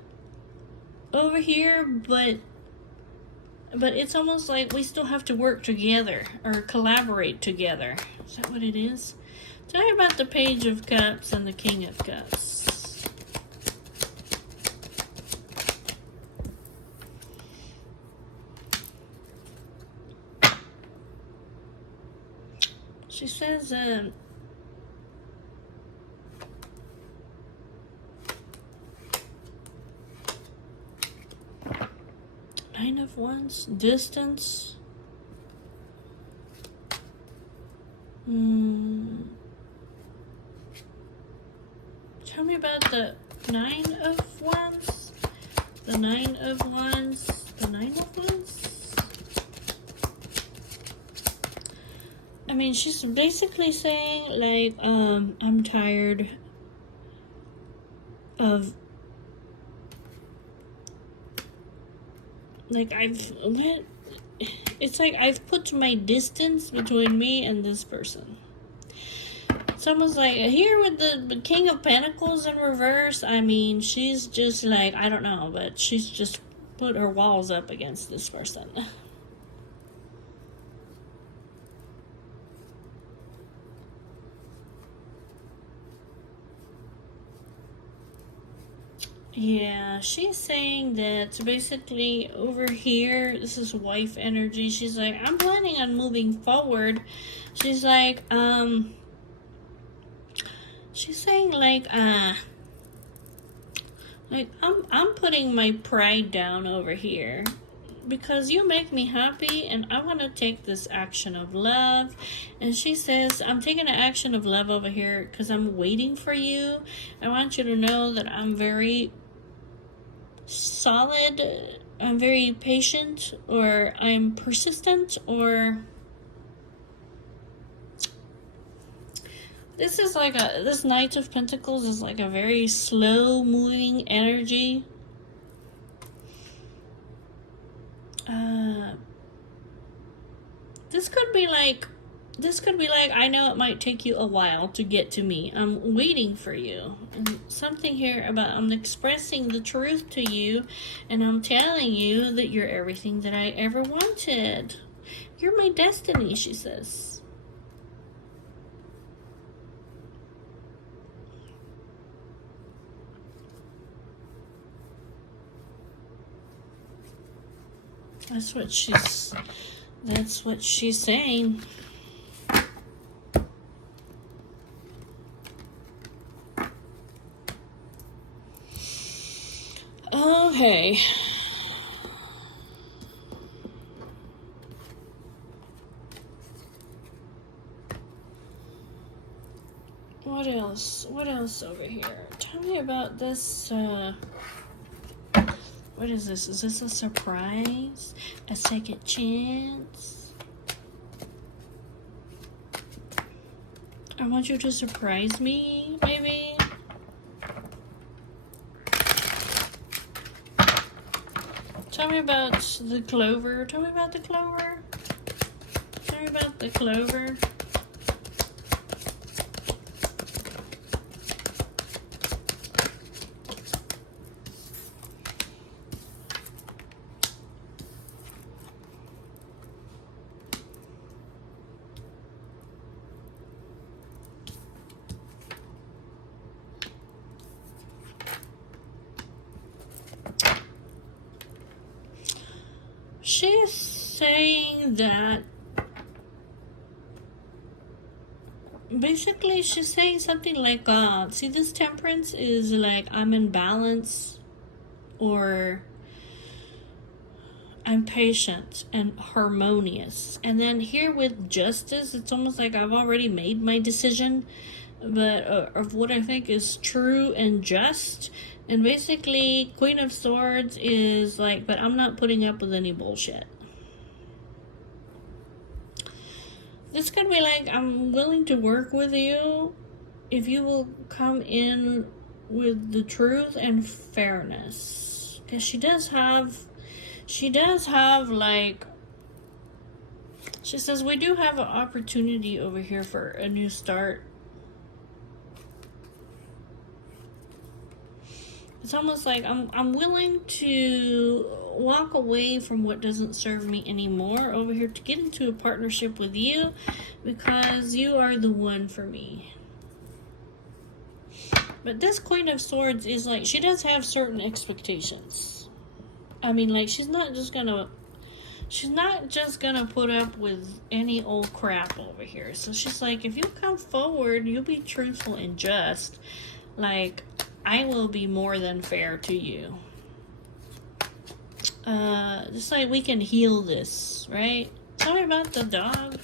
over here, but it's almost like we still have to work together or collaborate together. Is that what it is? Tell me about the Page of Cups and the King of Cups. She says, Nine of Wands, distance. Tell me about the Nine of Wands. The Nine of Wands. The Nine of Wands. I mean, she's basically saying, like, I'm tired of, like, it's like I've put my distance between me and this person. It's almost like, here with the King of Pentacles in reverse, I mean, she's just like, I don't know, but she's just put her walls up against this person. Yeah, she's saying that basically over here, this is wife energy. She's like, I'm planning on moving forward. She's like, she's saying like I'm putting my pride down over here because you make me happy and I want to take this action of love. And she says, I'm taking an action of love over here because I'm waiting for you. I want you to know that I'm very solid, I'm very patient, or I'm persistent, or this is like this Knight of Pentacles is like a very slow moving energy. This could be like, I know it might take you a while to get to me. I'm waiting for you. And something here about I'm expressing the truth to you, and I'm telling you that you're everything that I ever wanted. You're my destiny, she says. That's what she's saying. Okay. What else? What else over here? Tell me about this, what is this? Is this a surprise? A second chance? I want you to surprise me, maybe? Tell me about the clover. Tell me about the clover. Tell me about the clover. She's saying that basically she's saying something like, see, this Temperance is like, I'm in balance, or I'm patient and harmonious. And then here with Justice, it's almost like I've already made my decision, but of what I think is true and just. And basically, Queen of Swords is like, but I'm not putting up with any bullshit. This could be like, I'm willing to work with you if you will come in with the truth and fairness. Because she does have like, she says, we do have an opportunity over here for a new start. It's almost like I'm willing to walk away from what doesn't serve me anymore over here to get into a partnership with you because you are the one for me. But this Queen of Swords is like, she does have certain expectations. I mean, like, she's not just gonna put up with any old crap over here. So she's like, if you come forward, you'll be truthful and just. Like, I will be more than fair to you. Just like we can heal this, right? Tell me about the dog.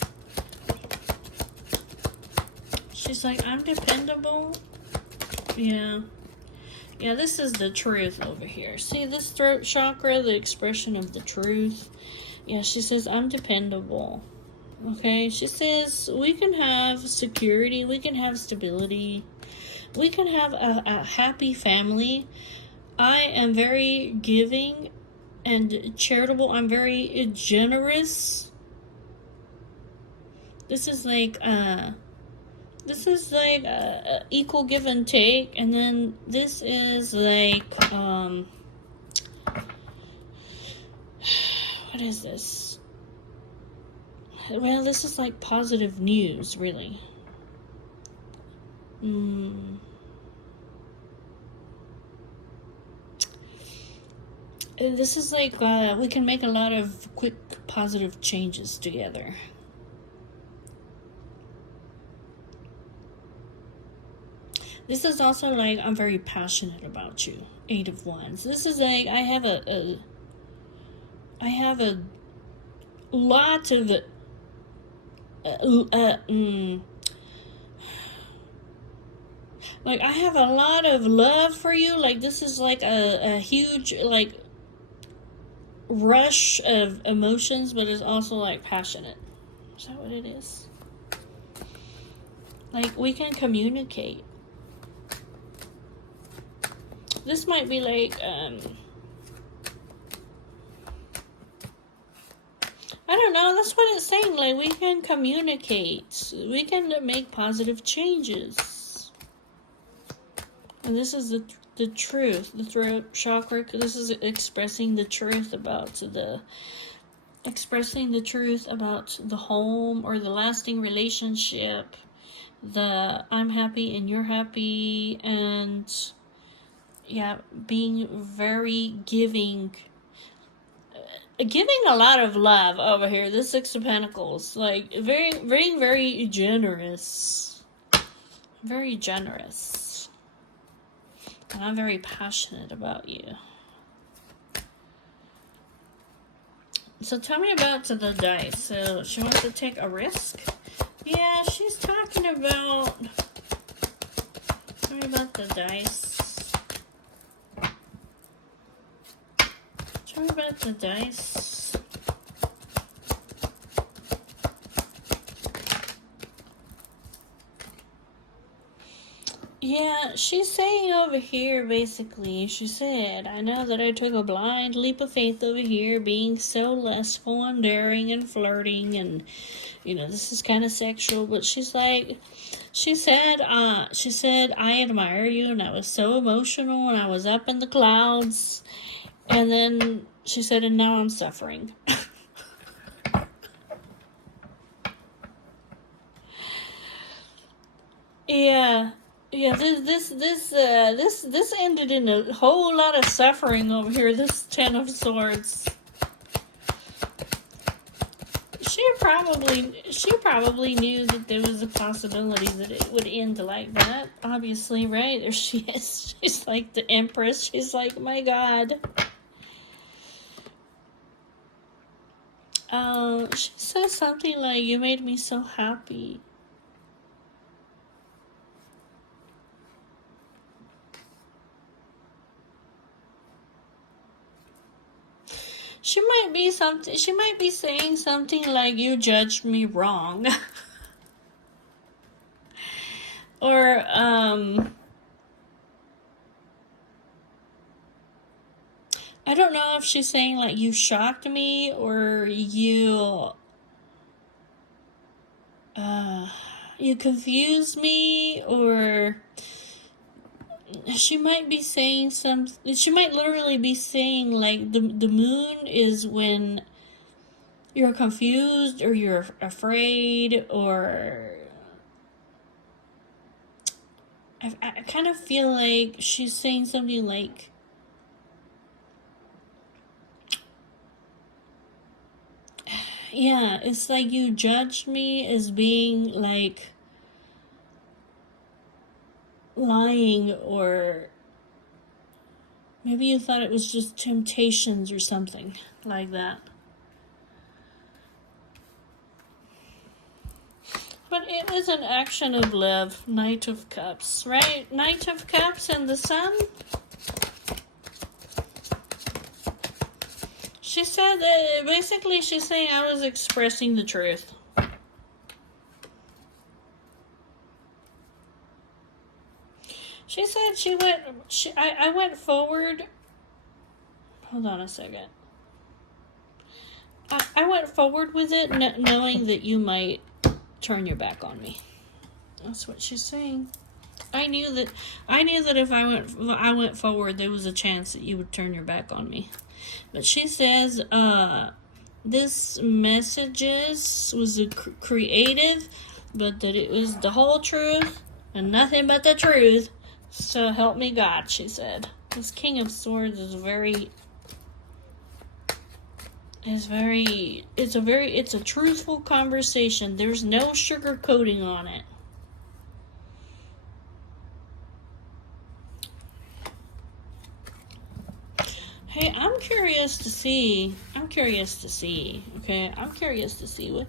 She's like, I'm dependable. Yeah. Yeah, this is the truth over here. See this throat chakra, the expression of the truth. Yeah, she says, I'm dependable. Okay, she says we can have security, we can have stability, we can have a happy family. I am very giving and charitable. I'm very generous. This is like equal give and take, and then this is like what is this? Well, this is like positive news, really. This is like we can make a lot of quick positive changes together. This is also like I'm very passionate about you. 8 of Wands. This is like I have a lot of like I have a lot of love for you. Like this is like a huge like rush of emotions, but it's also like passionate. Is that what it is? Like we can communicate. This might be like I don't know, that's what it's saying. Like we can communicate. We can make positive changes. And this is the truth. The throat chakra. This is expressing the truth about the home or the lasting relationship. The I'm happy and you're happy, and yeah, being very giving a lot of love over here. The 6 of Pentacles, like very, very, very generous, very generous, and I'm very passionate about you. So tell me about the dice. So she wants to take a risk. Yeah, she's talking about. Tell me about the dice. Tell me about the dice. Yeah, she's saying over here, basically, she said, I know that I took a blind leap of faith over here, being so lustful and daring and flirting, and, you know, this is kind of sexual, but she's like, she said, I admire you, and I was so emotional, and I was up in the clouds, and then she said, and now I'm suffering. Yeah. Yeah, this ended in a whole lot of suffering over here, this 10 of Swords. She probably knew that there was a possibility that it would end like that, obviously, right? There she is. She's like the Empress. She's like, my God. She says something like, you made me so happy. She might be saying something like, you judged me wrong. Or, I don't know if she's saying like, you shocked me, or you confused me, or she might be saying she might literally be saying like the moon is when you're confused or you're afraid, or I kind of feel like she's saying something like, yeah, it's like you judged me as being like lying, or maybe you thought it was just temptations or something like that. But it is an action of love. Knight of Cups, right? Knight of Cups and the Sun. She said that basically she's saying I was expressing the truth. She said I went forward. Hold on a second. I went forward with it knowing that you might turn your back on me. That's what she's saying. I knew that if I went forward, there was a chance that you would turn your back on me. But she says, this messages was creative, but that it was the whole truth and nothing but the truth. So help me God, she said. This King of Swords is it's a truthful conversation. There's no sugarcoating on it. Hey, I'm curious to see. Okay, I'm curious to see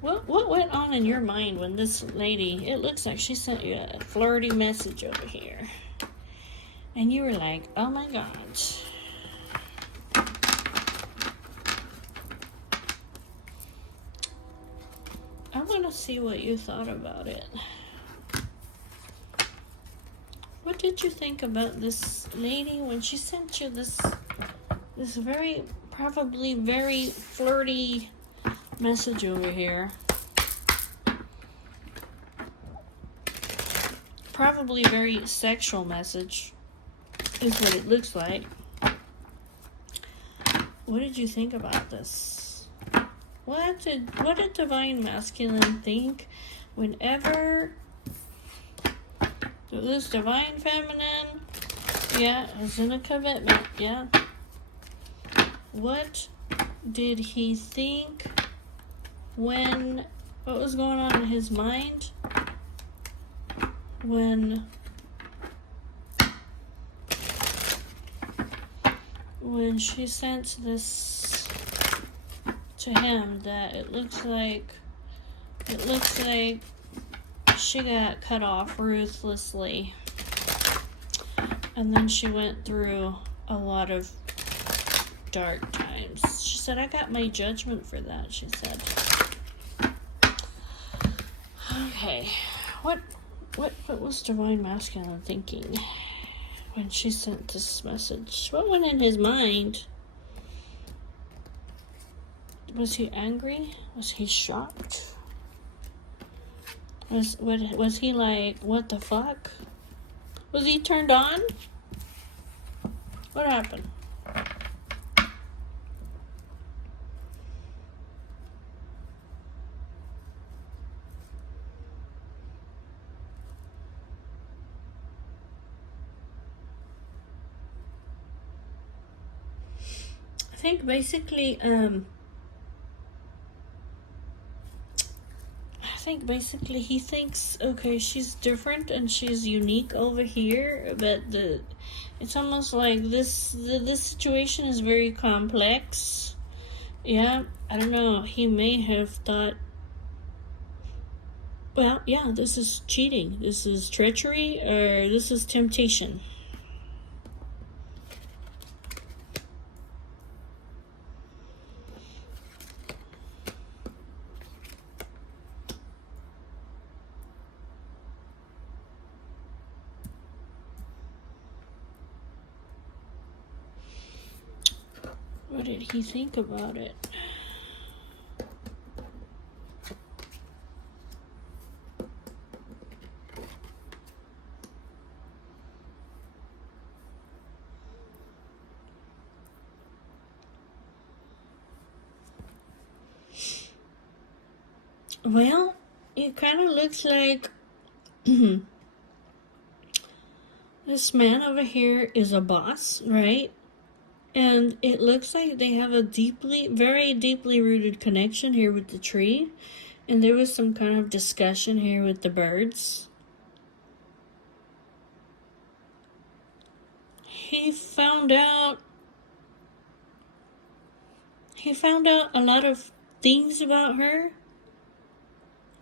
what went on in your mind when this lady, it looks like she sent you a flirty message over here. And you were like, oh my God. I want to see what you thought about it. What did you think about this lady when she sent you this probably very flirty message over here? Probably very sexual message is what it looks like. What did you think about this? What did Divine Masculine think whenever this Divine Feminine, yeah, is in a commitment, yeah. What did he think what was going on in his mind when she sent this to him, that it looks like she got cut off ruthlessly, and then she went through a lot of dark times. She said, I got my judgment for that, she said. Okay, what was Divine Masculine thinking when she sent this message? What went in his mind? Was he angry? Was he shocked? Was he like, what the fuck? Was he turned on? What happened? I think basically, he thinks, okay, she's different and she's unique over here, but it's almost like this situation is very complex. Yeah, I don't know. He may have thought, well, yeah, this is cheating, this is treachery, or this is temptation. What did he think about it? Well, it kind of looks like this man over here is a boss, right? And it looks like they have a very deeply rooted connection here with the tree. And there was some kind of discussion here with the birds. He found out a lot of things about her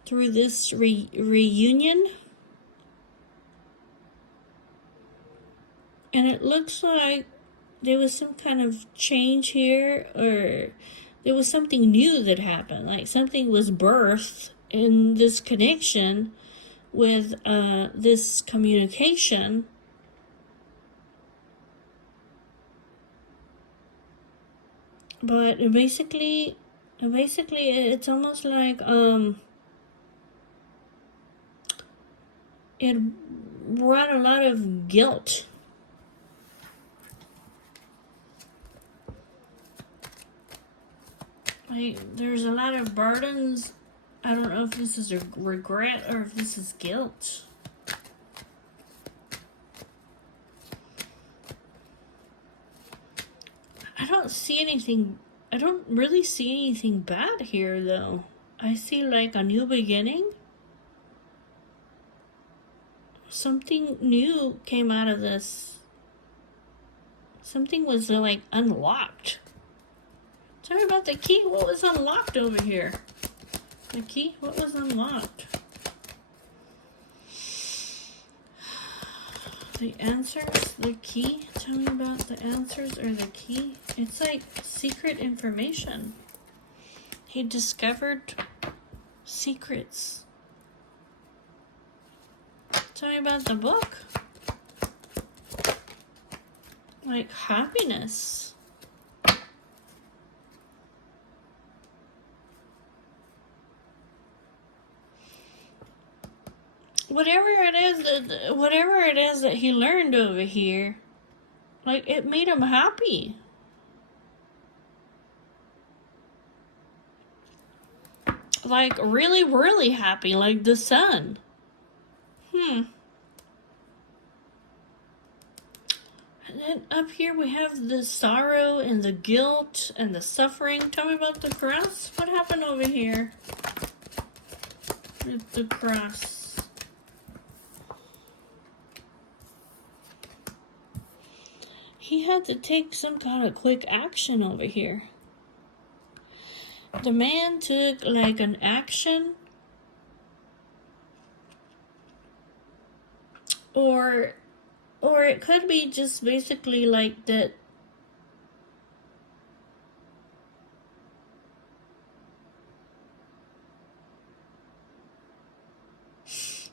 through this reunion. And it looks like there was some kind of change here, or there was something new that happened. Like something was birthed in this connection with this communication. But basically it's almost like it brought a lot of guilt. Like, there's a lot of burdens. I don't know if this is a regret or if this is guilt. I don't really see anything bad here, though. I see like a new beginning. Something new came out of this. Something was like unlocked. Tell me about the key. What was unlocked over here? The key? What was unlocked? The answers? The key? Tell me about the answers or the key. It's like secret information. He discovered secrets. Tell me about the book. Like happiness. Whatever it is that he learned over here, like, it made him happy. Like, really, really happy, like the sun. And then up here we have the sorrow and the guilt and the suffering. Tell me about the cross. What happened over here with the cross? He had to take some kind of quick action over here. The man took like an action, or it could be just basically like that.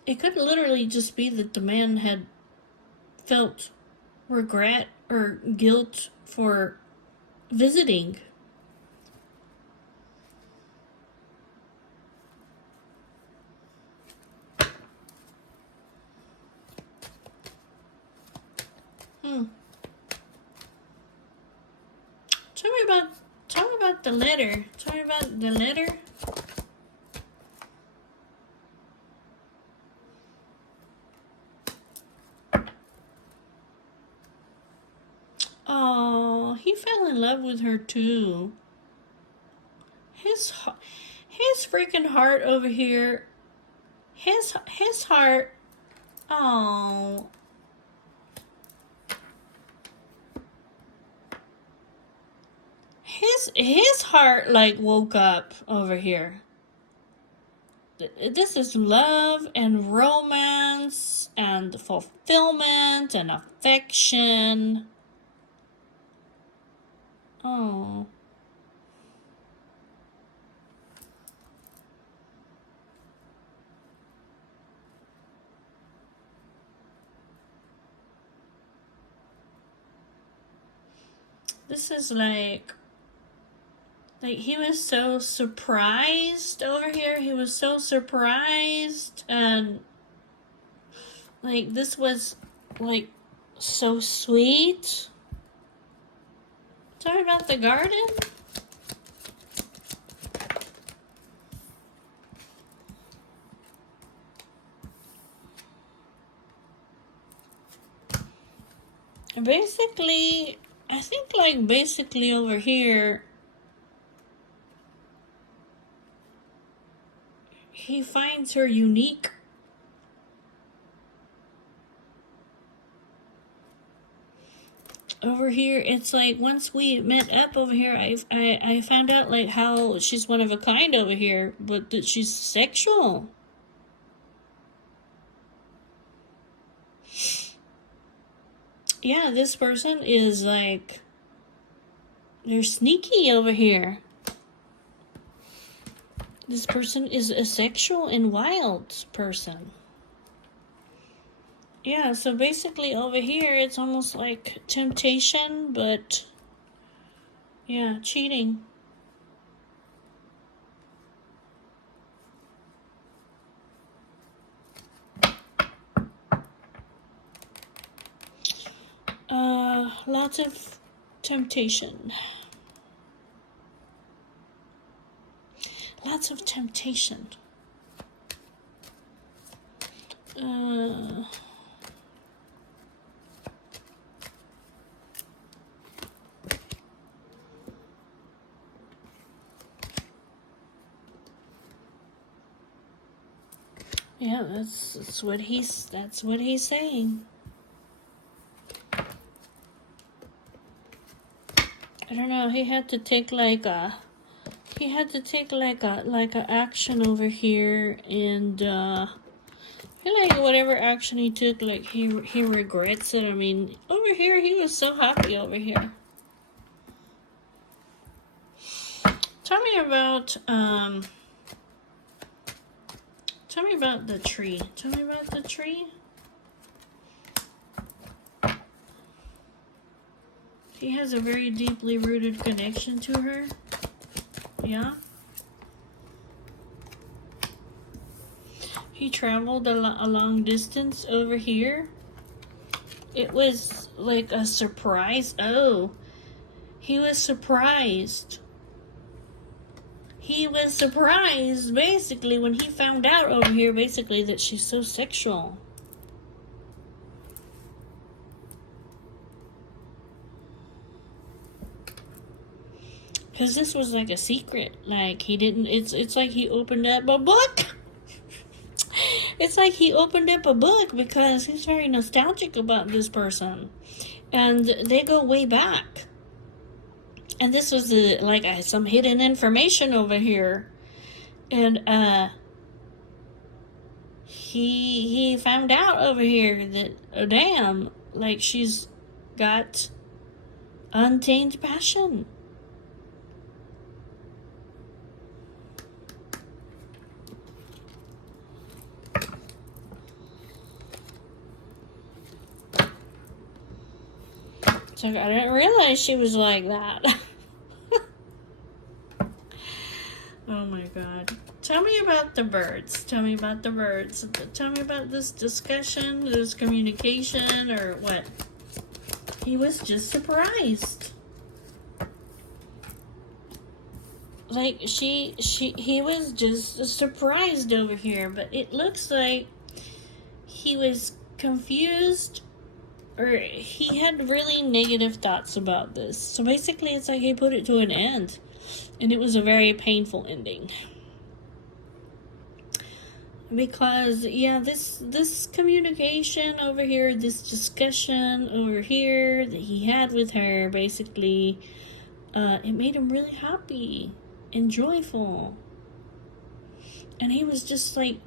It could literally just be that the man had felt regret or guilt for visiting. Tell me about the letter. Tell me about the letter. Oh, he fell in love with her too. His freaking heart over here. His heart. Oh. His heart like woke up over here. This is love and romance and fulfillment and affection. Oh. This is like he was so surprised over here. He was so surprised, and like this was like so sweet. Sorry about the garden. Basically, I think like basically over here, he finds her unique. Over here, it's like once we met up over here, I found out like how she's one of a kind over here, but that she's sexual. Yeah, this person is like, they're sneaky over here. This person is a sexual and wild person. Yeah, so basically over here it's almost like temptation, but yeah, cheating. Lots of temptation. Lots of temptation. Uh, yeah, that's what he's saying. I don't know. He had to take like a action over here, and I feel like whatever action he took, like he regrets it. I mean, over here he was so happy over here. Tell me about the tree. Tell me about the tree. He has a very deeply rooted connection to her. Yeah. He traveled a long distance over here. It was like a surprise. Oh, he was surprised. He was surprised, basically, when he found out over here, basically, that she's so sexual. Because this was like a secret. Like, he didn't, it's like he opened up a book. It's like he opened up a book because he's very nostalgic about this person. And they go way back. And this was some hidden information over here. And he found out over here that, oh damn, like she's got untamed passion. So I didn't realize she was like that. Oh my god. Tell me about the birds. Tell me about the birds. Tell me about this discussion, this communication, or what? He was just surprised. Like, he was just surprised over here, but it looks like he was confused, or he had really negative thoughts about this. So basically, it's like he put it to an end, and it was a very painful ending. Because, yeah, this communication over here, this discussion over here that he had with her, basically, it made him really happy and joyful. And he was just like,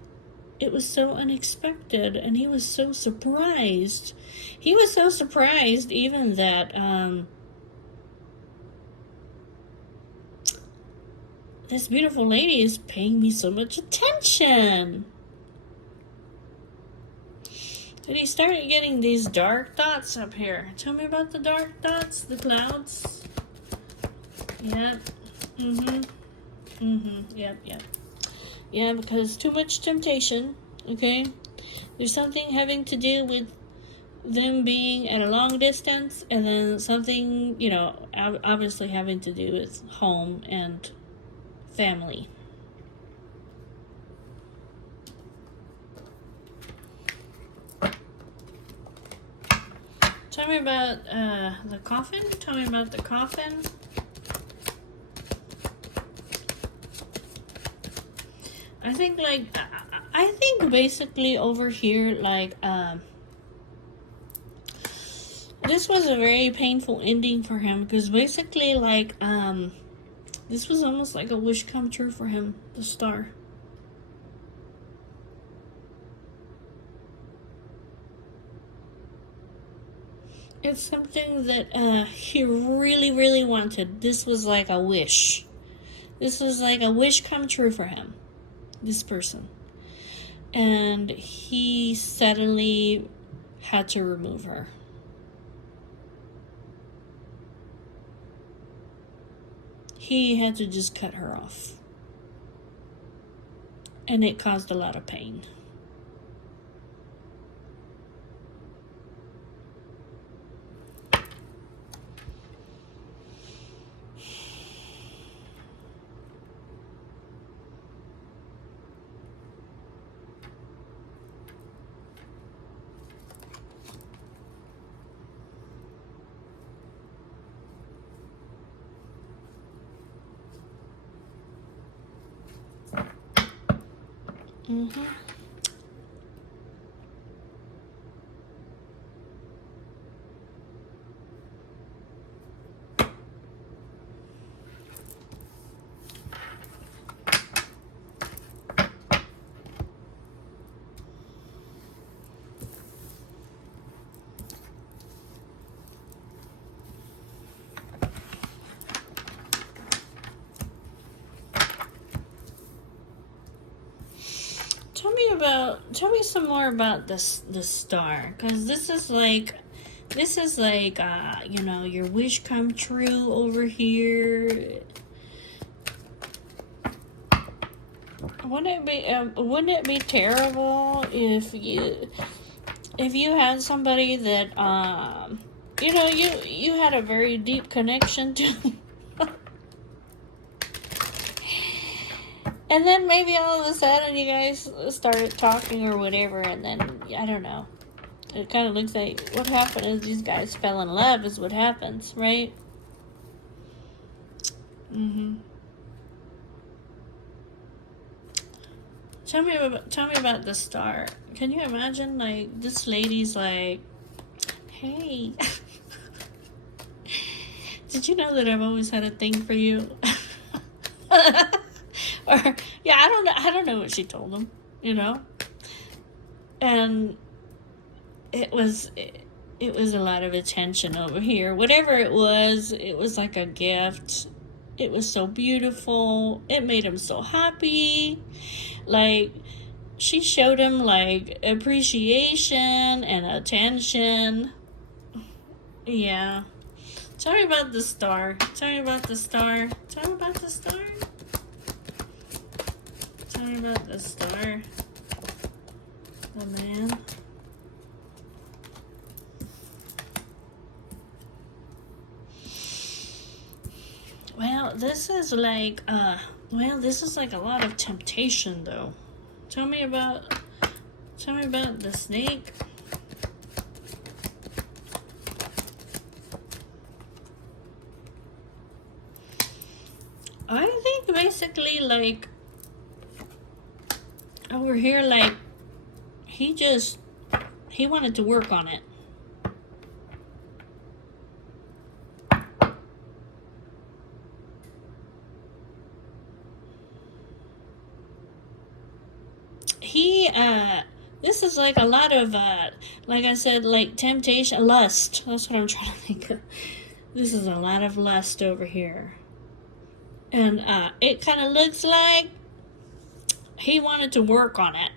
it was so unexpected, and he was so surprised. He was so surprised even that this beautiful lady is paying me so much attention. And he started getting these dark thoughts up here. Tell me about the dark thoughts, the clouds. Yep. Yep. Yeah, because too much temptation, okay? There's something having to do with them being at a long distance, and then something, obviously having to do with home and family. Tell me about the coffin. Tell me about the coffin. I think basically over here, this was a very painful ending for him, because basically, this was almost like a wish come true for him, the star. It's something that he really, really wanted. This was like a wish. This was like a wish come true for him, this person. And he suddenly had to remove her. He had to just cut her off. And it caused a lot of pain. Mm-hmm. Tell me some more about this star, because this is like you know, your wish come true over here. Wouldn't it be terrible if you had somebody that you know, you had a very deep connection to? And then maybe all of a sudden you guys started talking or whatever, and then, I don't know. It kind of looks like what happened is these guys fell in love is what happens, right? Mm-hmm. Tell me about the star. Can you imagine, like, this lady's like, hey, did you know that I've always had a thing for you? Or, yeah, I don't know what she told him, you know? And it was a lot of attention over here. Whatever it was like a gift. It was so beautiful. It made him so happy. Like, she showed him, like, appreciation and attention. Yeah. Tell me about the star. Tell me about the star. Tell me about the star. Tell me about the star. The man. Well, this is like a lot of temptation, though. Tell me about the snake. I think basically, like, over here, like, he wanted to work on it. This is like a lot of, like I said, like temptation, lust. That's what I'm trying to think of. This is a lot of lust over here. And, it kind of looks like he wanted to work on it.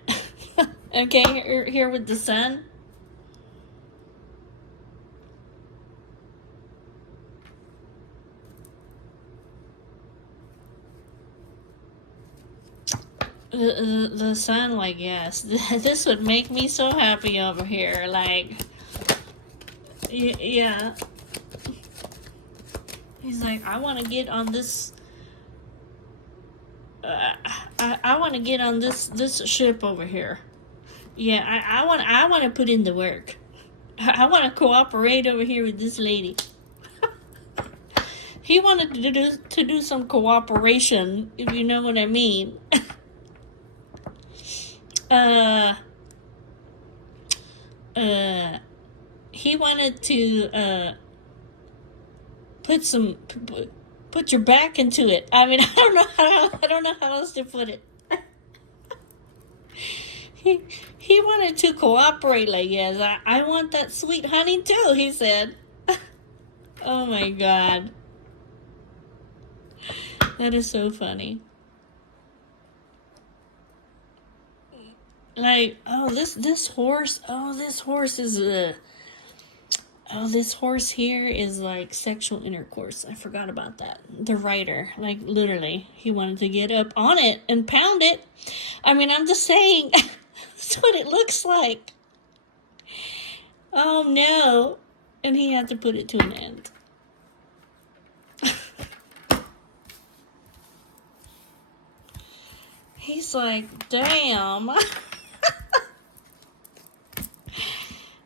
Okay, here with the sun. The sun, like, yes, this would make me so happy over here. Like, yeah. He's like, I want to get on this. I want to get on this ship over here. Yeah, I want to put in the work. I want to cooperate over here with this lady. He wanted to do some cooperation, if you know what I mean. He wanted to put your back into it. I mean, I don't know how else to put it. He wanted to cooperate, like, yes, I want that sweet honey too, he said. Oh my God. That is so funny. Like, oh, this horse, oh, this horse is oh, this horse here is like sexual intercourse. I forgot about that. The writer, like, literally, he wanted to get up on it and pound it. I mean, I'm just saying, that's what it looks like. Oh no. And he had to put it to an end. He's like, damn.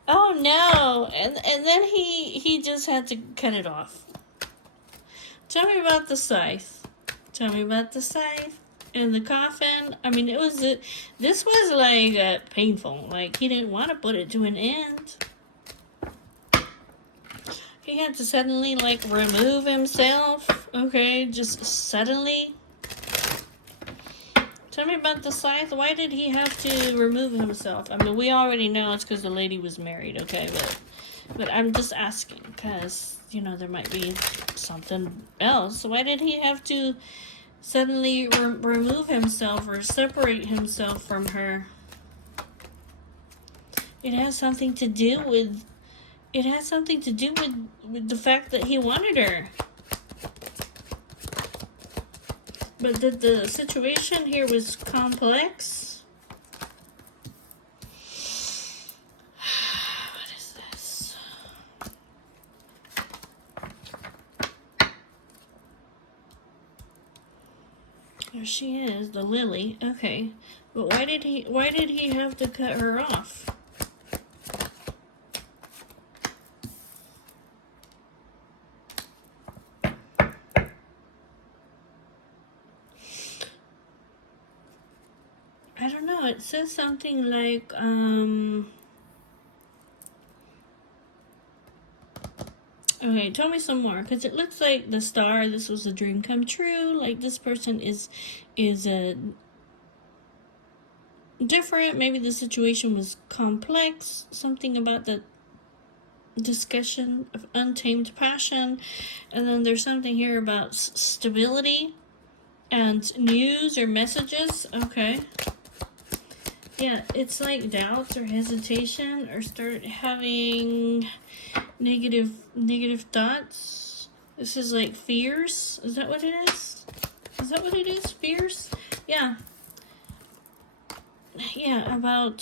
Oh no. And then he just had to cut it off. Tell me about the scythe. Tell me about the scythe and the coffin. I mean, this was like painful. Like, he didn't want to put it to an end. He had to suddenly, like, remove himself. Okay, just suddenly. Tell me about the scythe. Why did he have to remove himself? I mean, we already know it's because the lady was married, okay? But I'm just asking because, you know, there might be something else. Why did he have to suddenly remove himself or separate himself from her? It has something to do with... It has something to do with the fact that he wanted her. But the situation here was complex. What is this? There she is, the lily. Okay. But why did he have to cut her off? I don't know. It says something like, okay, tell me some more, because it looks like the star, this was a dream come true. Like, this person is different. Maybe the situation was complex. Something about the discussion of untamed passion. And then there's something here about stability and news or messages. Okay. Yeah, it's like doubts or hesitation, or start having negative thoughts. This is like fears. Is that what it is? Is that what it is? Fears? Yeah. Yeah, about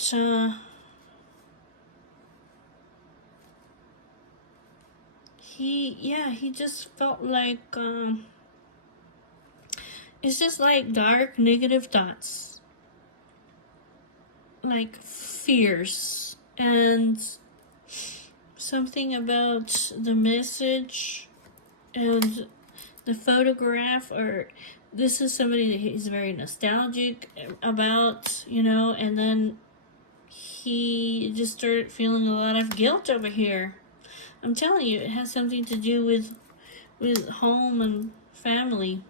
he just felt like it's just like dark negative thoughts. Like fears and something about the message and the photograph, or this is somebody that he's very nostalgic about, you know, and then he just started feeling a lot of guilt over here. I'm telling you, it has something to do with home and family.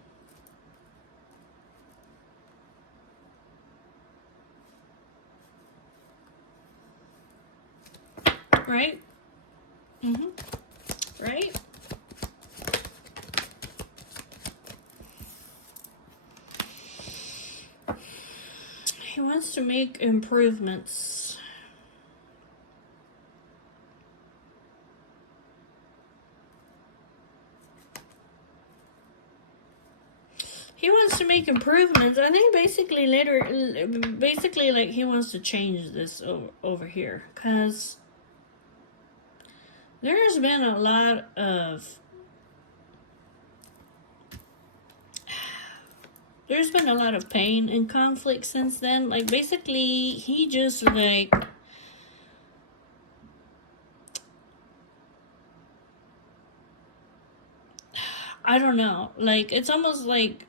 Right? Right? He wants to make improvements. He wants to make improvements. I think basically like he wants to change this over here, because there's been a lot of pain and conflict since then. Like, basically, he just, like, I don't know. Like, it's almost like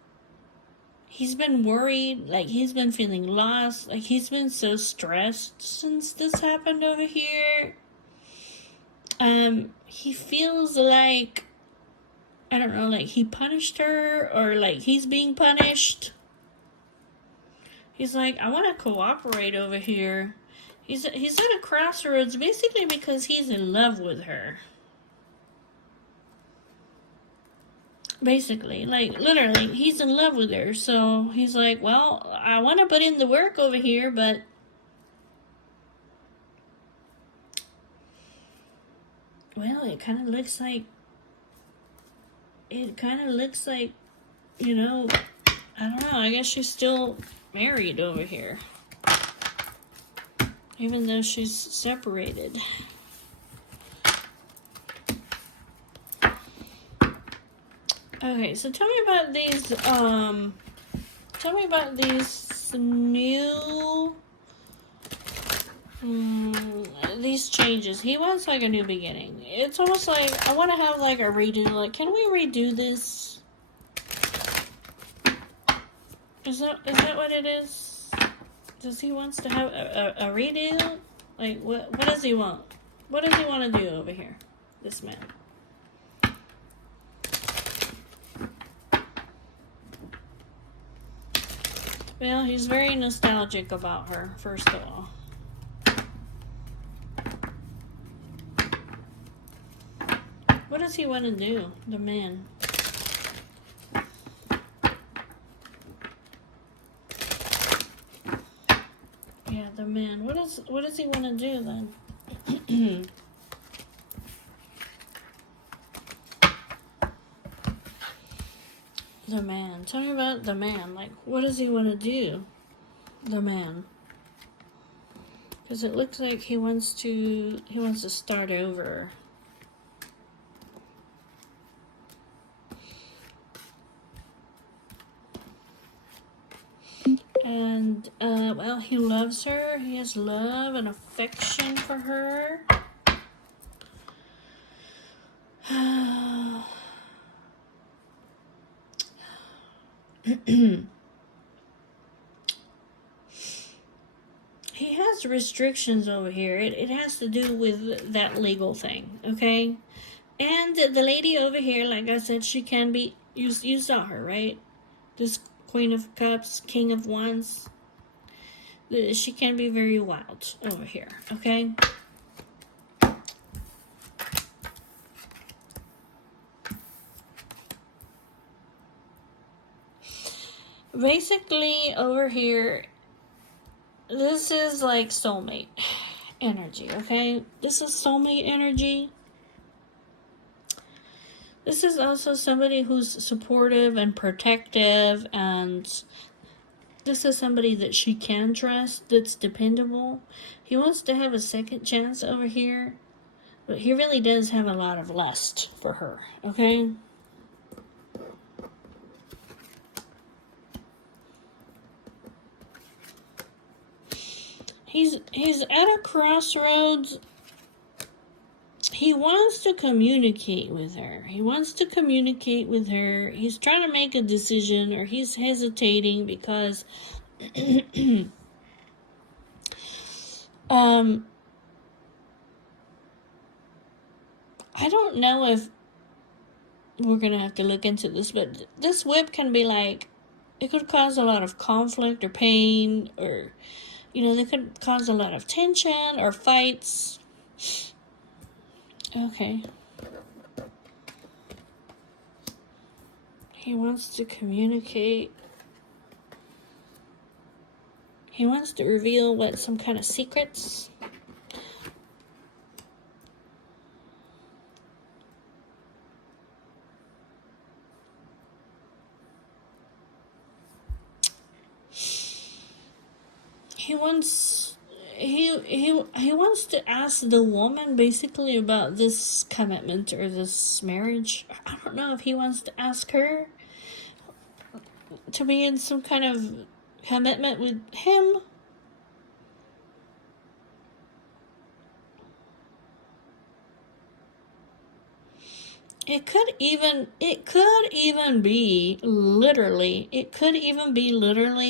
he's been worried. Like, he's been feeling lost. Like, he's been so stressed since this happened over here. He feels like, I don't know, like he punished her, or like he's being punished. He's like, I want to cooperate over here. He's at a crossroads, basically because he's in love with her. Basically, like, literally, he's in love with her. So he's like, well, I want to put in the work over here, but Well, it kind of looks like. You know, I don't know. I guess she's still married over here, even though she's separated. Okay, so tell me about these. Tell me about these new. These changes. He wants like a new beginning. It's almost like I want to have like a redo. Like, can we redo this? Is that what it is? Does he wants to have a redo? Like, what does he want? What does he want to do over here? This man. Well, he's very nostalgic about her, first of all. What does he want to do, the man? Yeah, the man. What does he want to do then? The man. Tell me about the man. Like, what does he want to do? The man. Because it looks like he wants to start over. And, well, he loves her. He has love and affection for her. He has restrictions over here. It has to do with that legal thing, okay? And the lady over here, like I said, she can be... You saw her, right? This Queen of Cups, King of Wands. She can be very wild over here, okay? Basically, over here, this is like soulmate energy, okay? This is soulmate energy. This is also somebody who's supportive and protective, and this is somebody that she can trust, that's dependable. He wants to have a second chance over here, but he really does have a lot of lust for her, okay? He's at a crossroads. He wants to communicate with her. He's trying to make a decision, or he's hesitating because I don't know if we're going to have to look into this, but this whip can be like, it could cause a lot of conflict or pain, or, they could cause a lot of tension or fights. Okay. He wants to communicate. He wants to reveal some kind of secrets. He wants to ask the woman basically about this commitment or this marriage. I don't know if he wants to ask her to be in some kind of commitment with him. It could even be literally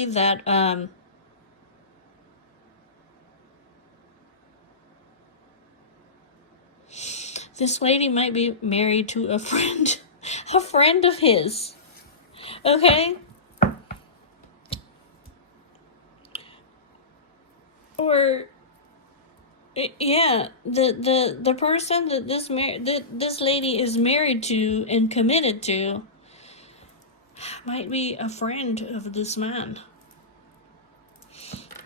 that this lady might be married to a friend of his. Okay? Or yeah, the person that this lady is married to and committed to might be a friend of this man.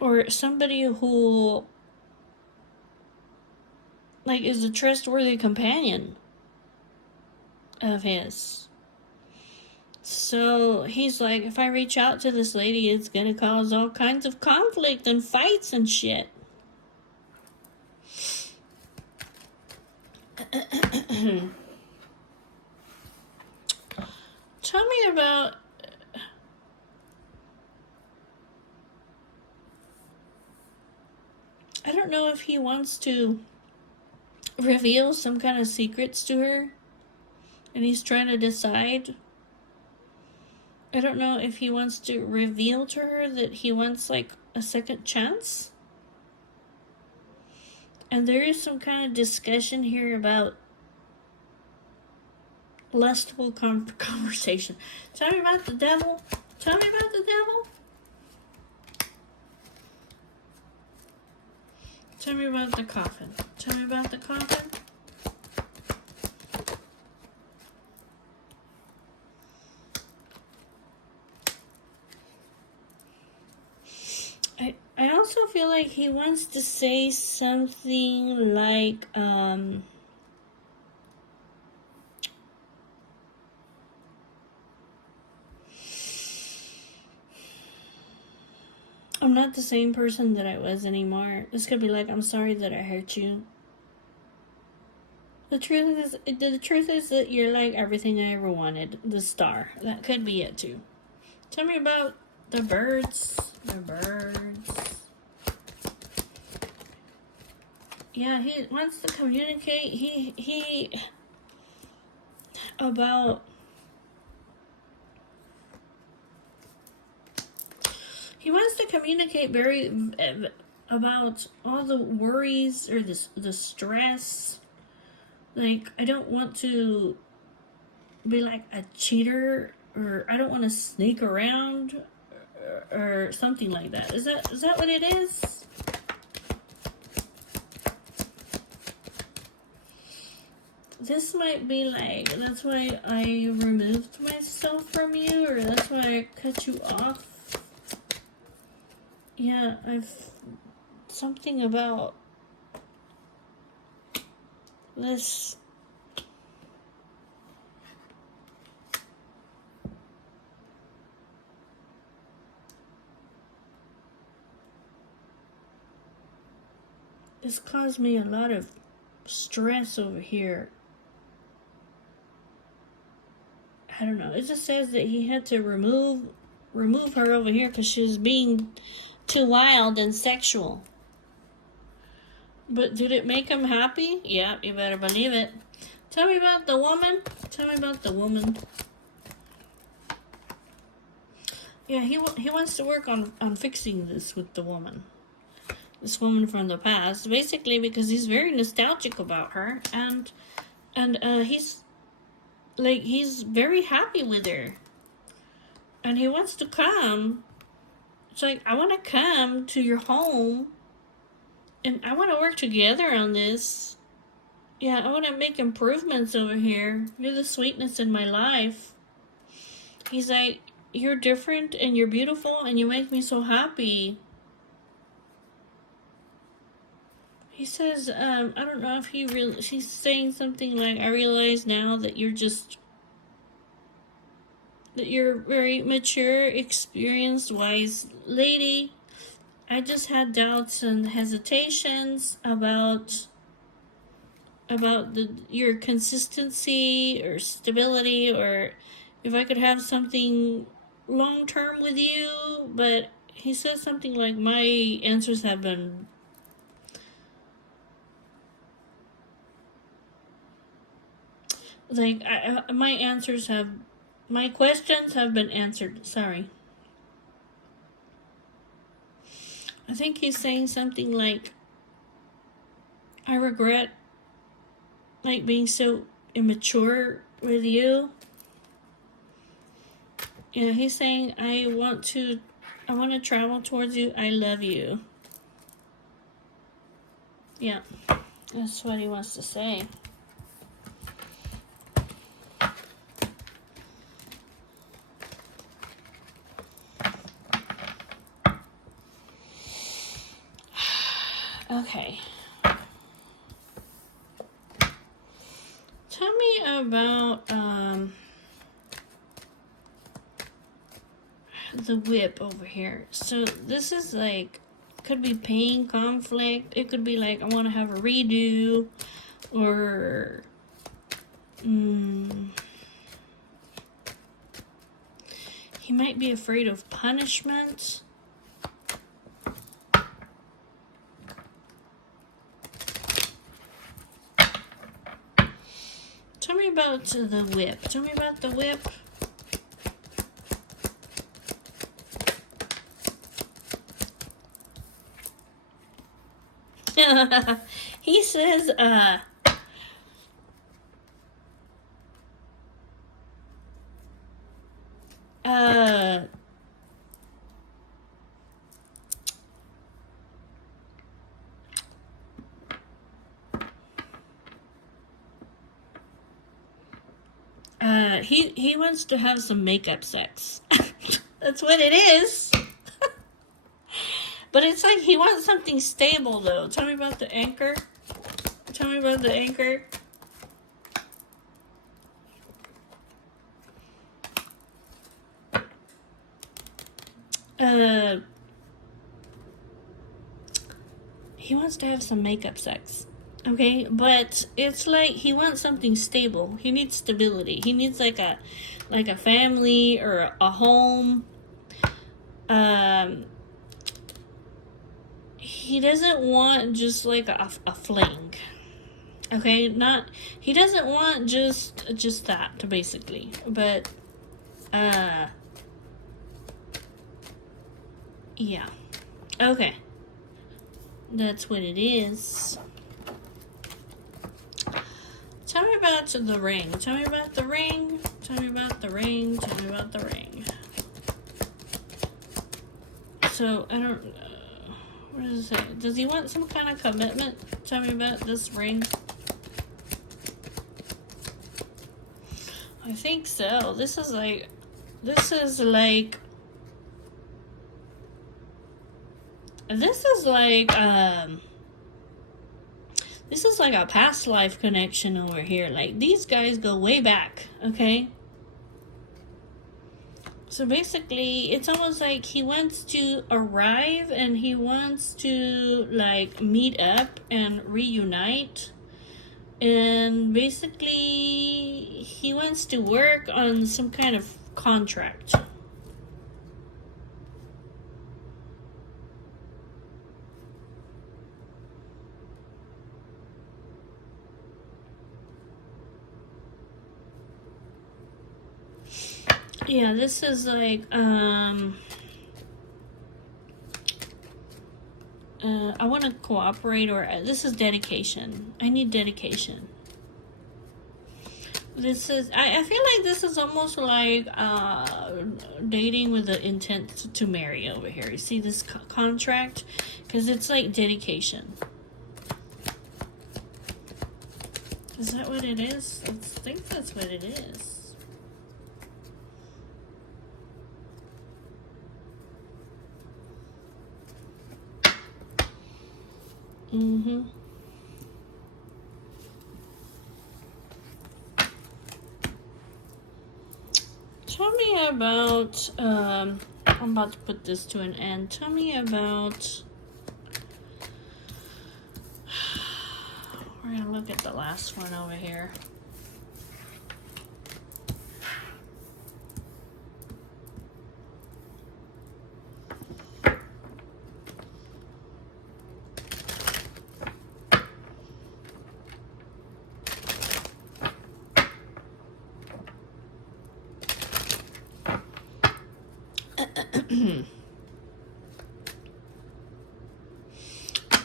Or somebody who like, is a trustworthy companion of his. So he's like, if I reach out to this lady, it's gonna cause all kinds of conflict and fights and shit. Tell me about... I don't know if he wants to reveal some kind of secrets to her, and he's trying to decide. I don't know if he wants to reveal to her that he wants, like, a second chance. And there is some kind of discussion here about lustful conversation. Tell me about the devil. Tell me about the devil. Tell me about the coffin. Tell me about the coffin. I also feel like he wants to say something like, I'm not the same person that I was anymore. This could be like, I'm sorry that I hurt you. The truth is that you're like everything I ever wanted. The star. That could be it too. Tell me about the birds. The birds. Yeah, he wants to communicate. He about... He wants to communicate very about all the worries or the stress. Like, I don't want to be like a cheater, or I don't want to sneak around, or something like that. Is that what it is? This might be like, that's why I removed myself from you, or that's why I cut you off. Yeah, something about this. This caused me a lot of stress over here. I don't know. It just says that he had to remove her over here because she was being too wild and sexual. But did it make him happy? Yeah, you better believe it. Tell me about the woman. Tell me about the woman. Yeah, he wants to work on fixing this with the woman. This woman from the past. Basically because he's very nostalgic about her. And he's very happy with her. And he wants to come. It's like, I want to come to your home. And I want to work together on this. Yeah, I want to make improvements over here. You're the sweetness in my life. He's like, you're different and you're beautiful and you make me so happy. He says, I don't know if she's saying something like, I realize now that you're a very mature, experienced, wise lady. I just had doubts and hesitations about your consistency or stability, or if I could have something long-term with you. But he says something like, my answers have been... Like, my questions have been answered. Sorry. I think he's saying something like, I regret, like, being so immature with you. Yeah, he's saying, I want to travel towards you. I love you. Yeah, that's what he wants to say. Okay. me about the whip over here. So this is like, could be pain, conflict. It could be like, I want to have a redo, or he might be afraid of punishment. Tell me about the whip. Tell me about the whip. He says, he wants to have some makeup sex. That's what it is. But it's like he wants something stable, though. Tell me about the anchor. Tell me about the anchor. He wants to have some makeup sex. Okay, but it's like he wants something stable. He needs stability. He needs like a family or a home. He doesn't want just like a fling. Okay, he doesn't want just that, basically. But yeah. Okay. That's what it is. Tell me about the ring. Tell me about the ring. Tell me about the ring. Tell me about the ring. So, I don't... what does it say? Does he want some kind of commitment? Tell me about this ring. I think so. This is like... This is like a past life connection over here. Like, these guys go way back, okay? So basically, it's almost like he wants to arrive and he wants to, like, meet up and reunite. And basically, he wants to work on some kind of contract. Yeah, this is like, I want to cooperate, or this is dedication. I need dedication. This is, I feel like this is almost like dating with the intent to marry over here. You see this contract? Because it's like dedication. Is that what it is? I think that's what it is. Mm-hmm. Tell me about, I'm about to put this to an end. Tell me about, we're gonna look at the last one over here.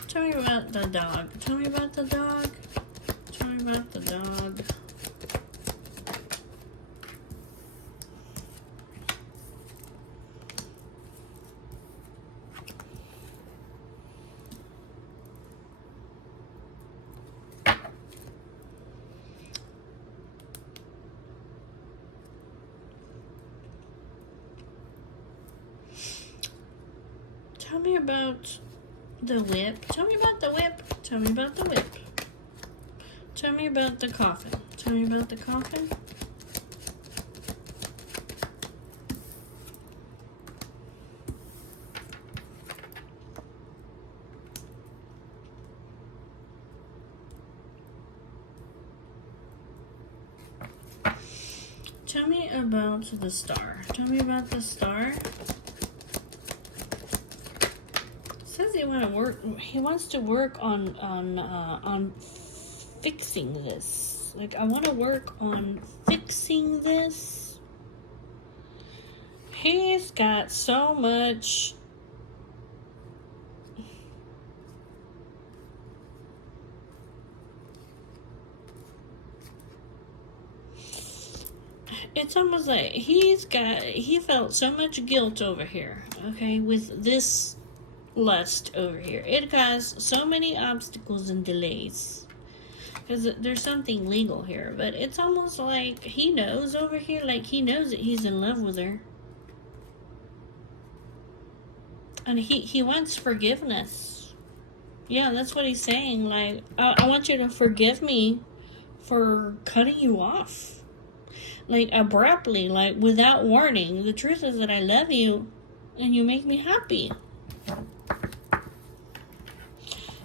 Tell me about the dog. Tell me about the dog. Tell me about the dog. Tell me about the whip. Tell me about the whip. Tell me about the whip. Tell me about the coffin. Tell me about the coffin. Tell me about the star. Tell me about the star. It says he wants to work on fixing this. Like, I want to work on fixing this. He's got so much. It's almost like he felt so much guilt over here, okay, with this lust over here. It caused so many obstacles and delays. Because there's something legal here, but it's almost like he knows over here, like he knows that he's in love with her. And he wants forgiveness. Yeah, that's what he's saying. Like, I want you to forgive me for cutting you off. Like, abruptly, like, without warning. The truth is that I love you, and you make me happy.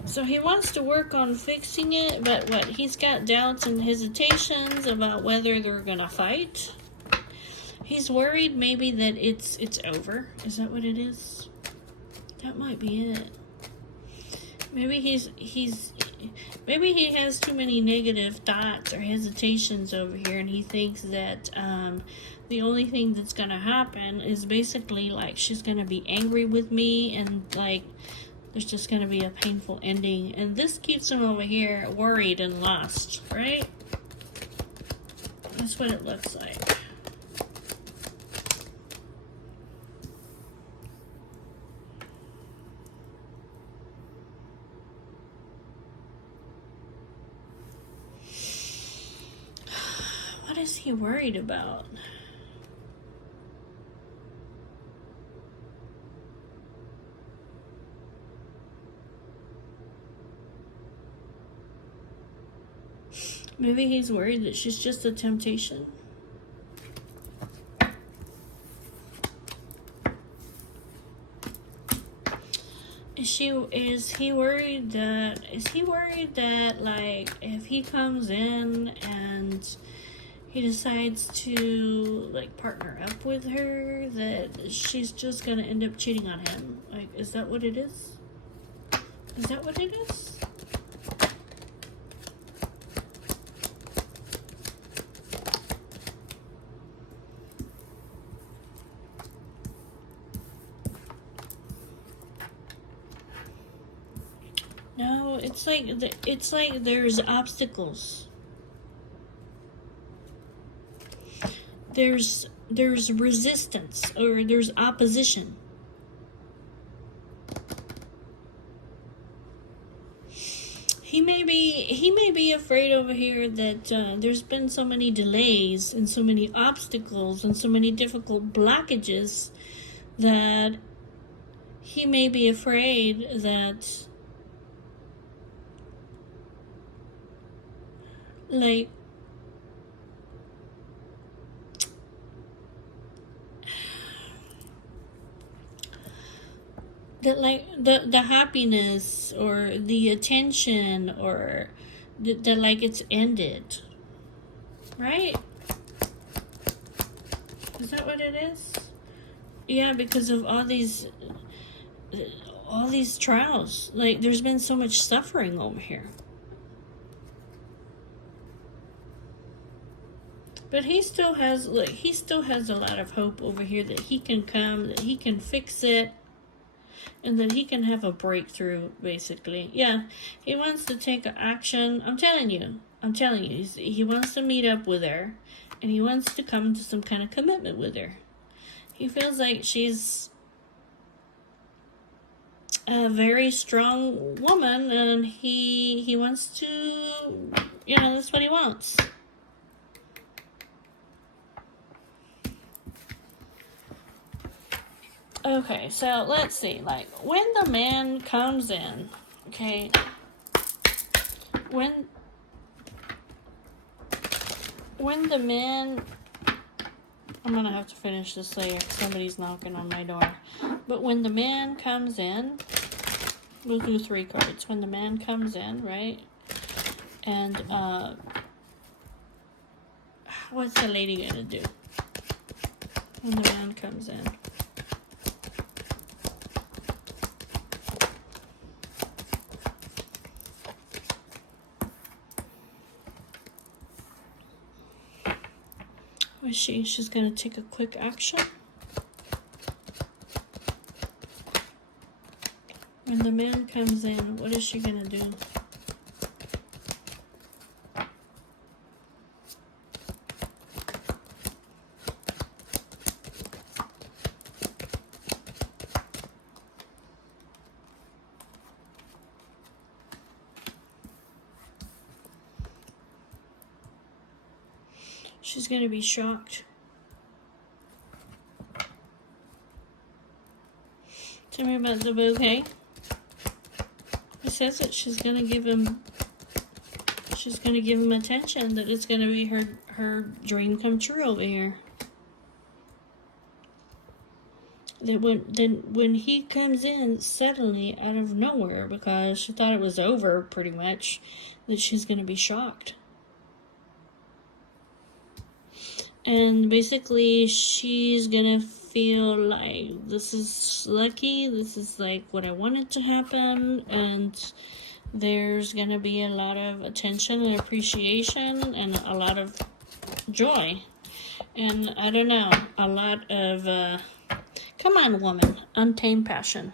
So he wants to work on fixing it, but he's got doubts and hesitations about whether they're gonna fight. He's worried maybe that it's over. Is that what it is? That might be it. Maybe maybe he has too many negative thoughts or hesitations over here, and he thinks that the only thing that's gonna happen is basically like she's gonna be angry with me, and like there's just gonna be a painful ending, and this keeps him over here worried and lost, right? That's what it looks like. What is he worried about? Maybe he's worried that she's just a temptation. Is he worried that like if he comes in and he decides to like partner up with her, that she's just gonna end up cheating on him? Like, is that what it is? Is that what it is? No, it's like there's obstacles. There's resistance, or there's opposition. He may be afraid over here that there's been so many delays and so many obstacles and so many difficult blockages that he may be afraid that like that like the happiness or the attention or that like it's ended, right? Is that what it is? Yeah, because of all these trials. Like, there's been so much suffering over here. But he still has a lot of hope over here that he can come, that he can fix it, and that he can have a breakthrough, basically. Yeah, he wants to take action. I'm telling you, he wants to meet up with her, and he wants to come to some kind of commitment with her. He feels like she's a very strong woman, and he wants to, that's what he wants. Okay, so let's see, like, when the man comes in, okay, when when the man, I'm gonna have to finish this later. Somebody's knocking on my door. But when the man comes in, we'll do 3 cards. When the man comes in, right? And what's the lady gonna do when the man comes in? What is she? She's gonna take a quick action. When the man comes in, what is she gonna do? She's gonna be shocked. Tell me about the bouquet. It says that she's gonna give him attention, that it's gonna be her dream come true over here. That when he comes in suddenly out of nowhere, because she thought it was over pretty much, that she's gonna be shocked. And basically she's gonna feel like this is lucky, this is like what I wanted to happen, and there's gonna be a lot of attention and appreciation and a lot of joy. And I don't know, a lot of, come on woman, untamed passion.